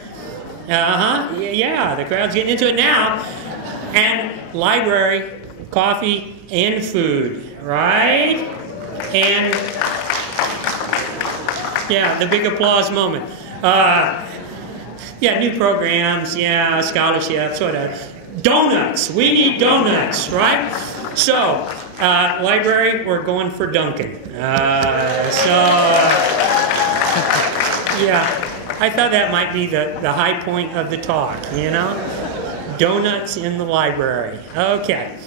Yeah, the crowd's getting into it now. And library, coffee, and food, right? And, yeah, the big applause moment. Yeah, new programs, yeah, scholarships, whatever. Donuts, we need donuts, right? So, library, we're going for Dunkin'. Yeah. I thought that might be the high point of the talk, you know? Donuts in the library. Okay.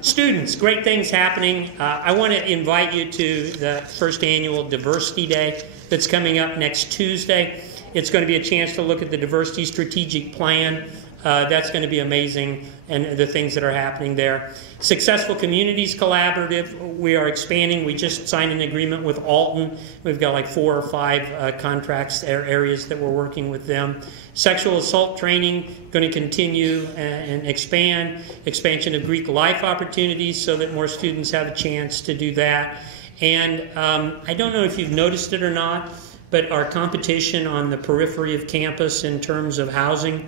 Students, great things happening. I want to invite you to the first annual Diversity Day that's coming up next Tuesday. It's going to be a chance to look at the Diversity Strategic Plan. That's going to be amazing, and the things that are happening there. Successful Communities Collaborative, we are expanding. We just signed an agreement with Alton. We've got like 4 or 5 contracts, areas that we're working with them. Sexual assault training, going to continue and expand. Expansion of Greek life opportunities so that more students have a chance to do that. And I don't know if you've noticed it or not, but our competition on the periphery of campus in terms of housing,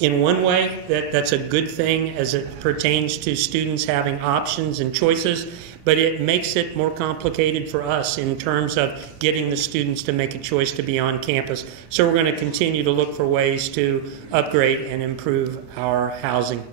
in one way, that's a good thing as it pertains to students having options and choices, but it makes it more complicated for us in terms of getting the students to make a choice to be on campus. So we're going to continue to look for ways to upgrade and improve our housing.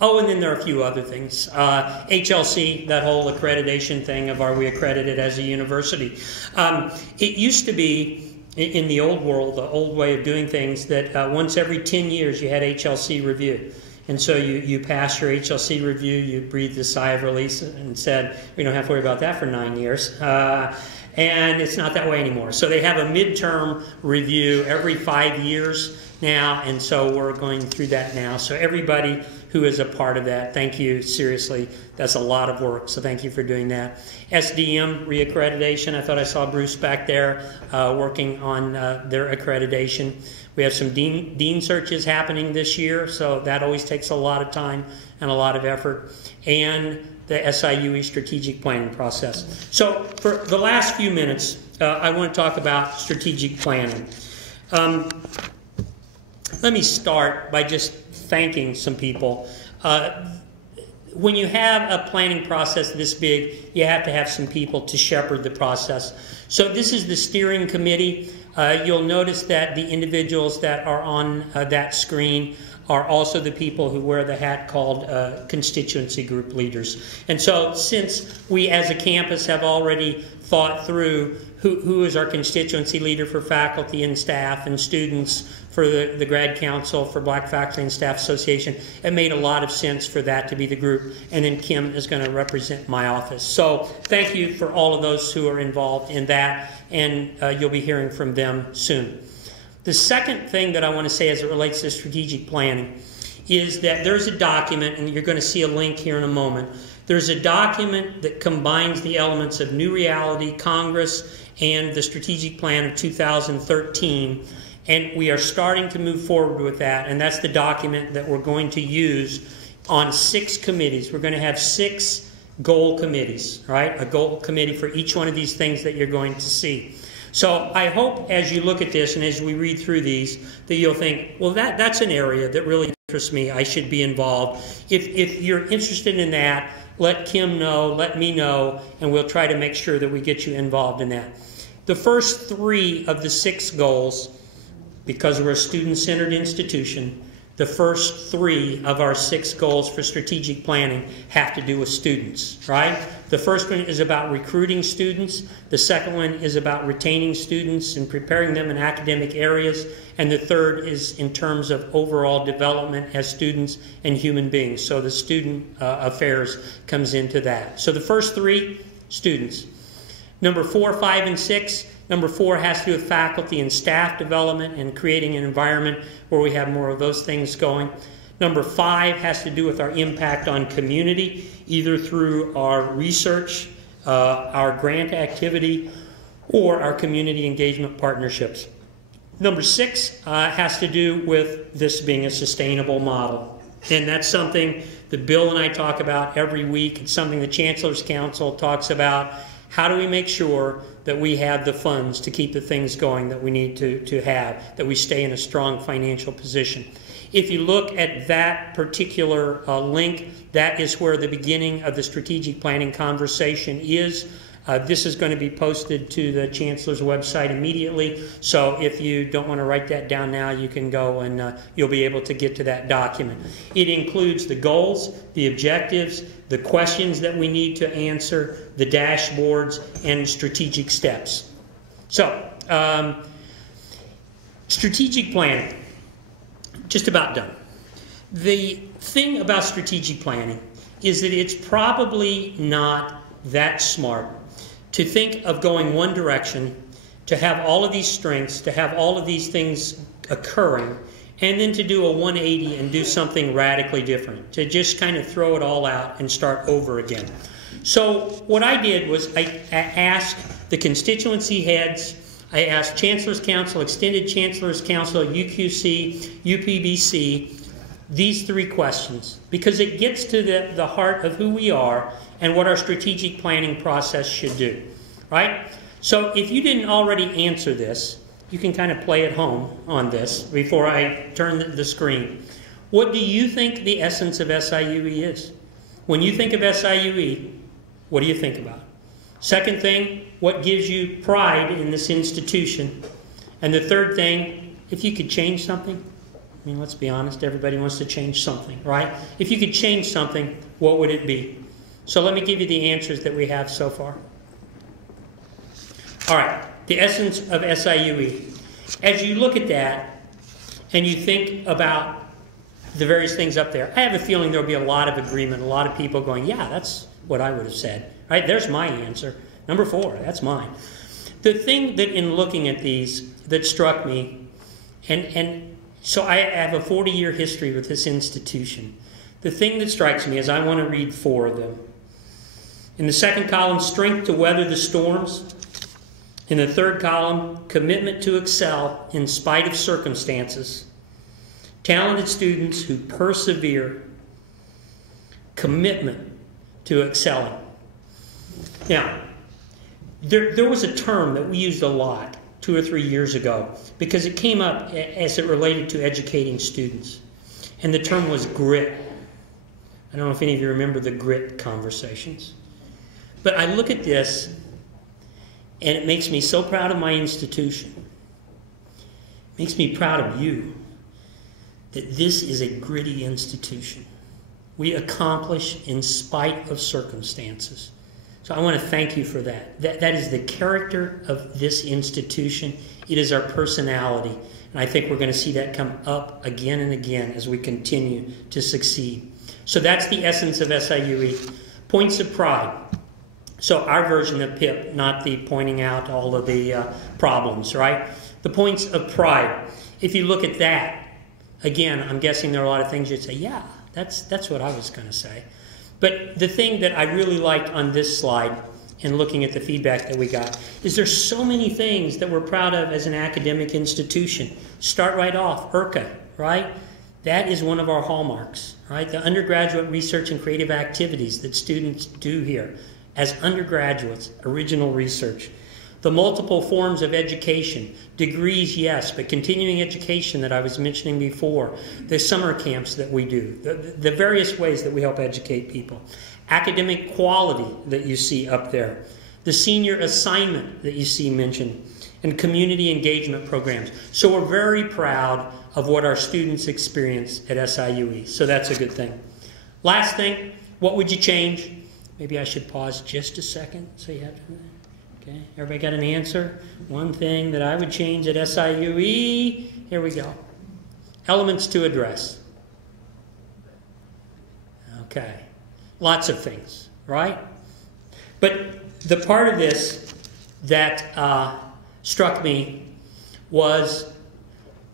Oh, and then there are a few other things. HLC, that whole accreditation thing of are we accredited as a university. It used to be, in the old world, the old way of doing things, that once every 10 years you had HLC review. And so you passed your HLC review, you breathed a sigh of release and said, we don't have to worry about that for 9 years. And it's not that way anymore. So they have a midterm review every 5 years now, and so we're going through that now. So everybody who is a part of that, thank you, seriously, that's a lot of work, so thank you for doing that. SDM reaccreditation, I thought I saw Bruce back there working on their accreditation. We have some dean searches happening this year, so that always takes a lot of time and a lot of effort. And the SIUE strategic planning process. So for the last few minutes, I want to talk about strategic planning. Let me start by just thanking some people. When you have a planning process this big, you have to have some people to shepherd the process. So this is the steering committee. You'll notice that the individuals that are on that screen are also the people who wear the hat called constituency group leaders. And so since we as a campus have already thought through who is our constituency leader for faculty and staff and students, for the grad council, for Black Faculty and Staff Association, it made a lot of sense for that to be the group. And then Kim is going to represent my office. So thank you for all of those who are involved in that, and you'll be hearing from them soon. The second thing that I want to say as it relates to strategic planning is that there's a document, and you're going to see a link here in a moment. There's a document that combines the elements of New Reality, Congress, and the strategic plan of 2013. And we are starting to move forward with that, and that's the document that we're going to use on 6 committees. We're going to have 6 goal committees, right? A goal committee for each one of these things that you're going to see. So I hope as you look at this and as we read through these that you'll think, well, that's an area that really interests me. I should be involved. If you're interested in that, let Kim know, let me know, and we'll try to make sure that we get you involved in that. The first 3 of the 6 goals, because we're a student-centered institution, the first 3 of our 6 goals for strategic planning have to do with students, right? The first one is about recruiting students. The second one is about retaining students and preparing them in academic areas. And the third is in terms of overall development as students and human beings. So the student affairs comes into that. So the first 3, students. Number 4, 5, and 6. Number 4 has to do with faculty and staff development and creating an environment where we have more of those things going. Number 5 has to do with our impact on community, either through our research, our grant activity, or our community engagement partnerships. Number 6 has to do with this being a sustainable model. And that's something that Bill and I talk about every week. It's something the Chancellor's Council talks about. How do we make sure that we have the funds to keep the things going that we need to have, that we stay in a strong financial position? If you look at that particular link, that is where the beginning of the strategic planning conversation is. This is going to be posted to the Chancellor's website immediately. So if you don't want to write that down now, you can go and you'll be able to get to that document. It includes the goals, the objectives, the questions that we need to answer, the dashboards, and strategic steps. So, strategic planning, just about done. The thing about strategic planning is that it's probably not that smart to think of going one direction, to have all of these strengths, to have all of these things occurring, and then to do a 180 and do something radically different, to just kind of throw it all out and start over again. So what I did was I asked the constituency heads, I asked Chancellor's Council, Extended Chancellor's Council, UQC, UPBC, these 3 questions, because it gets to the heart of who we are and what our strategic planning process should do, right? So if you didn't already answer this, you can kind of play at home on this before I turn the screen. What do you think the essence of SIUE is? When you think of SIUE, what do you think about? Second thing, what gives you pride in this institution? And the third thing, if you could change something, I mean, let's be honest, everybody wants to change something, right? If you could change something, what would it be? So let me give you the answers that we have so far. All right, the essence of SIUE. As you look at that and you think about the various things up there, I have a feeling there'll be a lot of agreement, a lot of people going, yeah, that's what I would have said, right? There's my answer. Number 4, that's mine. The thing that in looking at these that struck me, and so I have a 40-year history with this institution. The thing that strikes me is I want to read 4 of them. In the second column, strength to weather the storms. In the third column, commitment to excel in spite of circumstances. Talented students who persevere. Commitment to excelling. Now, there was a term that we used a lot 2 or 3 years ago because it came up as it related to educating students. And the term was grit. I don't know if any of you remember the grit conversations. But I look at this, and it makes me so proud of my institution. It makes me proud of you that this is a gritty institution. We accomplish in spite of circumstances. So I want to thank you for that. That is the character of this institution. It is our personality. And I think we're going to see that come up again and again as we continue to succeed. So that's the essence of SIUE. Points of pride. So our version of PIP, not the pointing out all of the problems, right? The points of pride. If you look at that, again, I'm guessing there are a lot of things you'd say, yeah, that's what I was going to say. But the thing that I really liked on this slide, and looking at the feedback that we got, is there's so many things that we're proud of as an academic institution. Start right off, IRCA, right? That is one of our hallmarks, right? The undergraduate research and creative activities that students do here as undergraduates, original research. The multiple forms of education, degrees, yes, but continuing education that I was mentioning before, the summer camps that we do, the various ways that we help educate people. Academic quality that you see up there, the senior assignment that you see mentioned, and community engagement programs. So we're very proud of what our students experience at SIUE, so that's a good thing. Last thing, what would you change? Maybe I should pause just a second so you have to... Okay, everybody got an answer? One thing that I would change at SIUE, here we go. Elements to address. Okay, lots of things, right? But the part of this that struck me was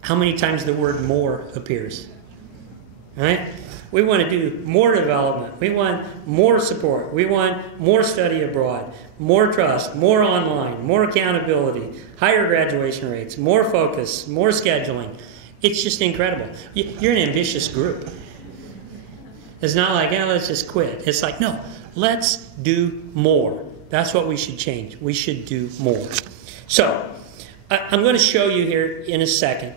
how many times the word more appears, right? We want to do more development. We want more support. We want more study abroad, more trust, more online, more accountability, higher graduation rates, more focus, more scheduling. It's just incredible. You're an ambitious group. It's not like, oh, let's just quit. It's like, no, let's do more. That's what we should change. We should do more. So, I'm going to show you here in a second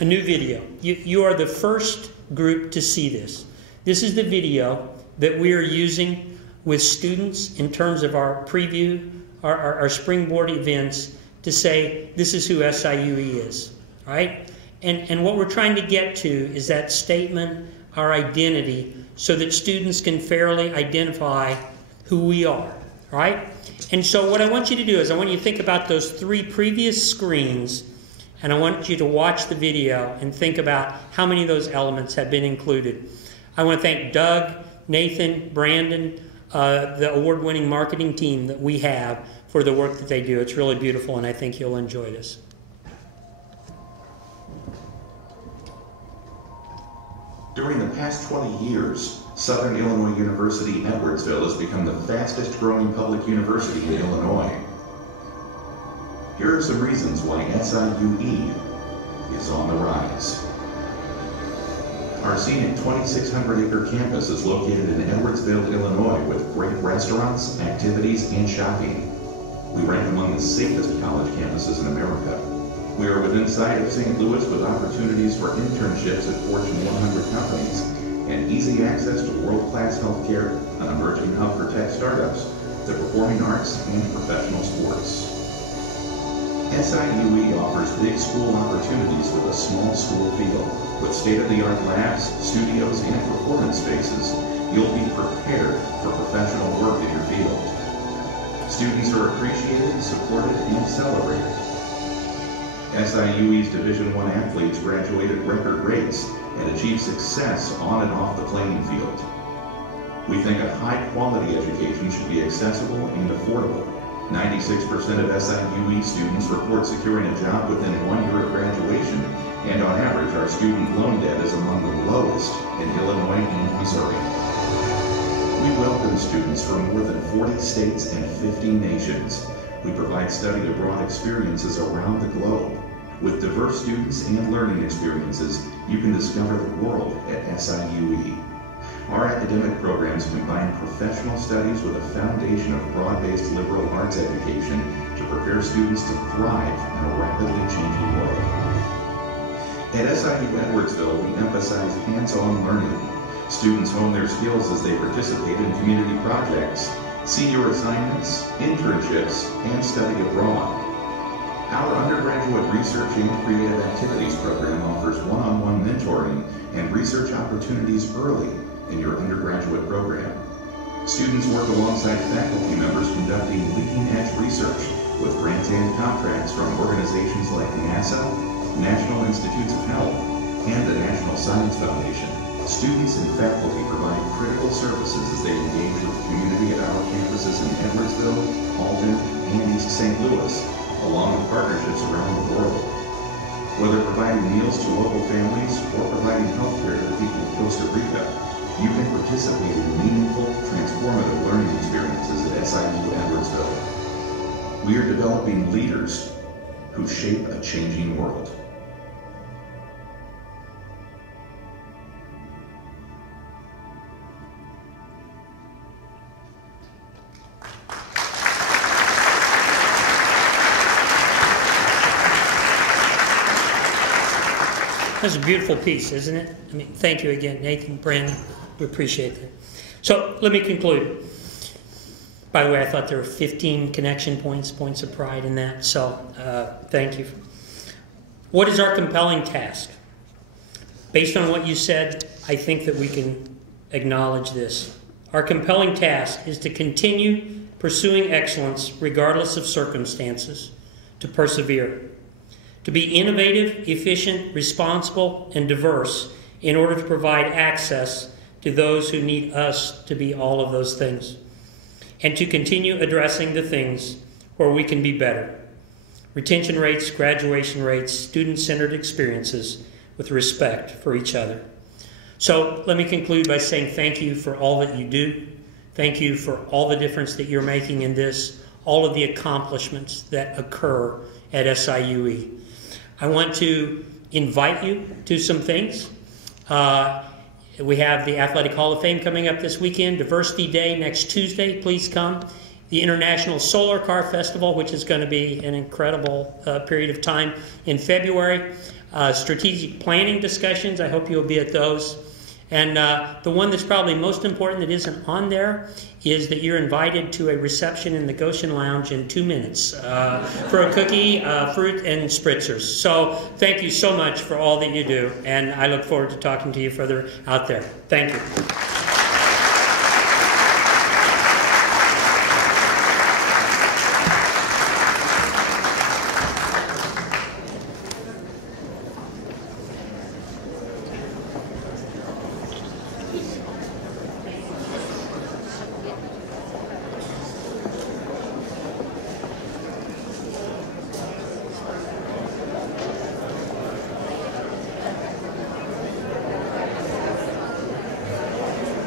a new video. You are the first group to see this. This is the video that we are using with students in terms of our preview, our springboard events, to say this is who SIUE is, right? And what we're trying to get to is that statement, our identity, so that students can fairly identify who we are, right? And so what I want you to do is I want you to think about those 3 previous screens, and I want you to watch the video and think about how many of those elements have been included. I want to thank Doug, Nathan, Brandon, the award-winning marketing team that we have for the work that they do. It's really beautiful, and I think you'll enjoy this. During the past 20 years, Southern Illinois University Edwardsville has become the fastest growing public university in Illinois. Here are some reasons why SIUE is on the rise. Our scenic 2,600-acre campus is located in Edwardsville, Illinois, with great restaurants, activities, and shopping. We rank among the safest college campuses in America. We are within sight of St. Louis with opportunities for internships at Fortune 100 companies and easy access to world-class healthcare, an emerging hub for tech startups, the performing arts, and professional sports. SIUE offers big school opportunities with a small school feel. With state-of-the-art labs, studios, and performance spaces, you'll be prepared for professional work in your field. Students are appreciated, supported, and celebrated. SIUE's Division I athletes graduate at record rates and achieve success on and off the playing field. We think a high-quality education should be accessible and affordable. 96% of SIUE students report securing a job within 1 year of graduation, and on average, our student loan debt is among the lowest in Illinois and Missouri. We welcome students from more than 40 states and 50 nations. We provide study abroad experiences around the globe. With diverse students and learning experiences, you can discover the world at SIUE. Our academic programs combine professional studies with a foundation of broad-based liberal arts education to prepare students to thrive in a rapidly changing world. At SIU Edwardsville, we emphasize hands-on learning. Students hone their skills as they participate in community projects, senior assignments, internships, and study abroad. Our undergraduate research and creative activities program offers one-on-one mentoring and research opportunities early in your undergraduate program. Students work alongside faculty members conducting leading-edge research with grants and contracts from organizations like NASA, National Institutes of Health, and the National Science Foundation. Students and faculty provide critical services as they engage with the community at our campuses in Edwardsville, Alton, and East St. Louis, along with partnerships around the world. Whether providing meals to local families or providing health care to the people of Costa Rica, you can participate in meaningful, transformative learning experiences at SIU Edwardsville. We are developing leaders who shape a changing world. That's a beautiful piece, isn't it? I mean, thank you again, Nathan, Brandon. We appreciate that. So let me conclude. By the way, I thought there were 15 connection points of pride in that. So thank you. What is our compelling task? Based on what you said, I think that we can acknowledge this. Our compelling task is to continue pursuing excellence regardless of circumstances, to persevere, to be innovative, efficient, responsible, and diverse in order to provide access to those who need us to be all of those things, and to continue addressing the things where we can be better. Retention rates, graduation rates, student-centered experiences with respect for each other. So let me conclude by saying thank you for all that you do. Thank you for all the difference that you're making in this, all of the accomplishments that occur at SIUE. I want to invite you to some things. We have the Athletic Hall of Fame coming up this weekend, Diversity Day next Tuesday, please come. The International Solar Car Festival, which is going to be an incredible period of time in February. Strategic planning discussions, I hope you'll be at those. And the one that's probably most important that isn't on there is that you're invited to a reception in the Goshen Lounge in 2 minutes for a cookie, fruit, and spritzers. So thank you so much for all that you do, and I look forward to talking to you further out there. Thank you.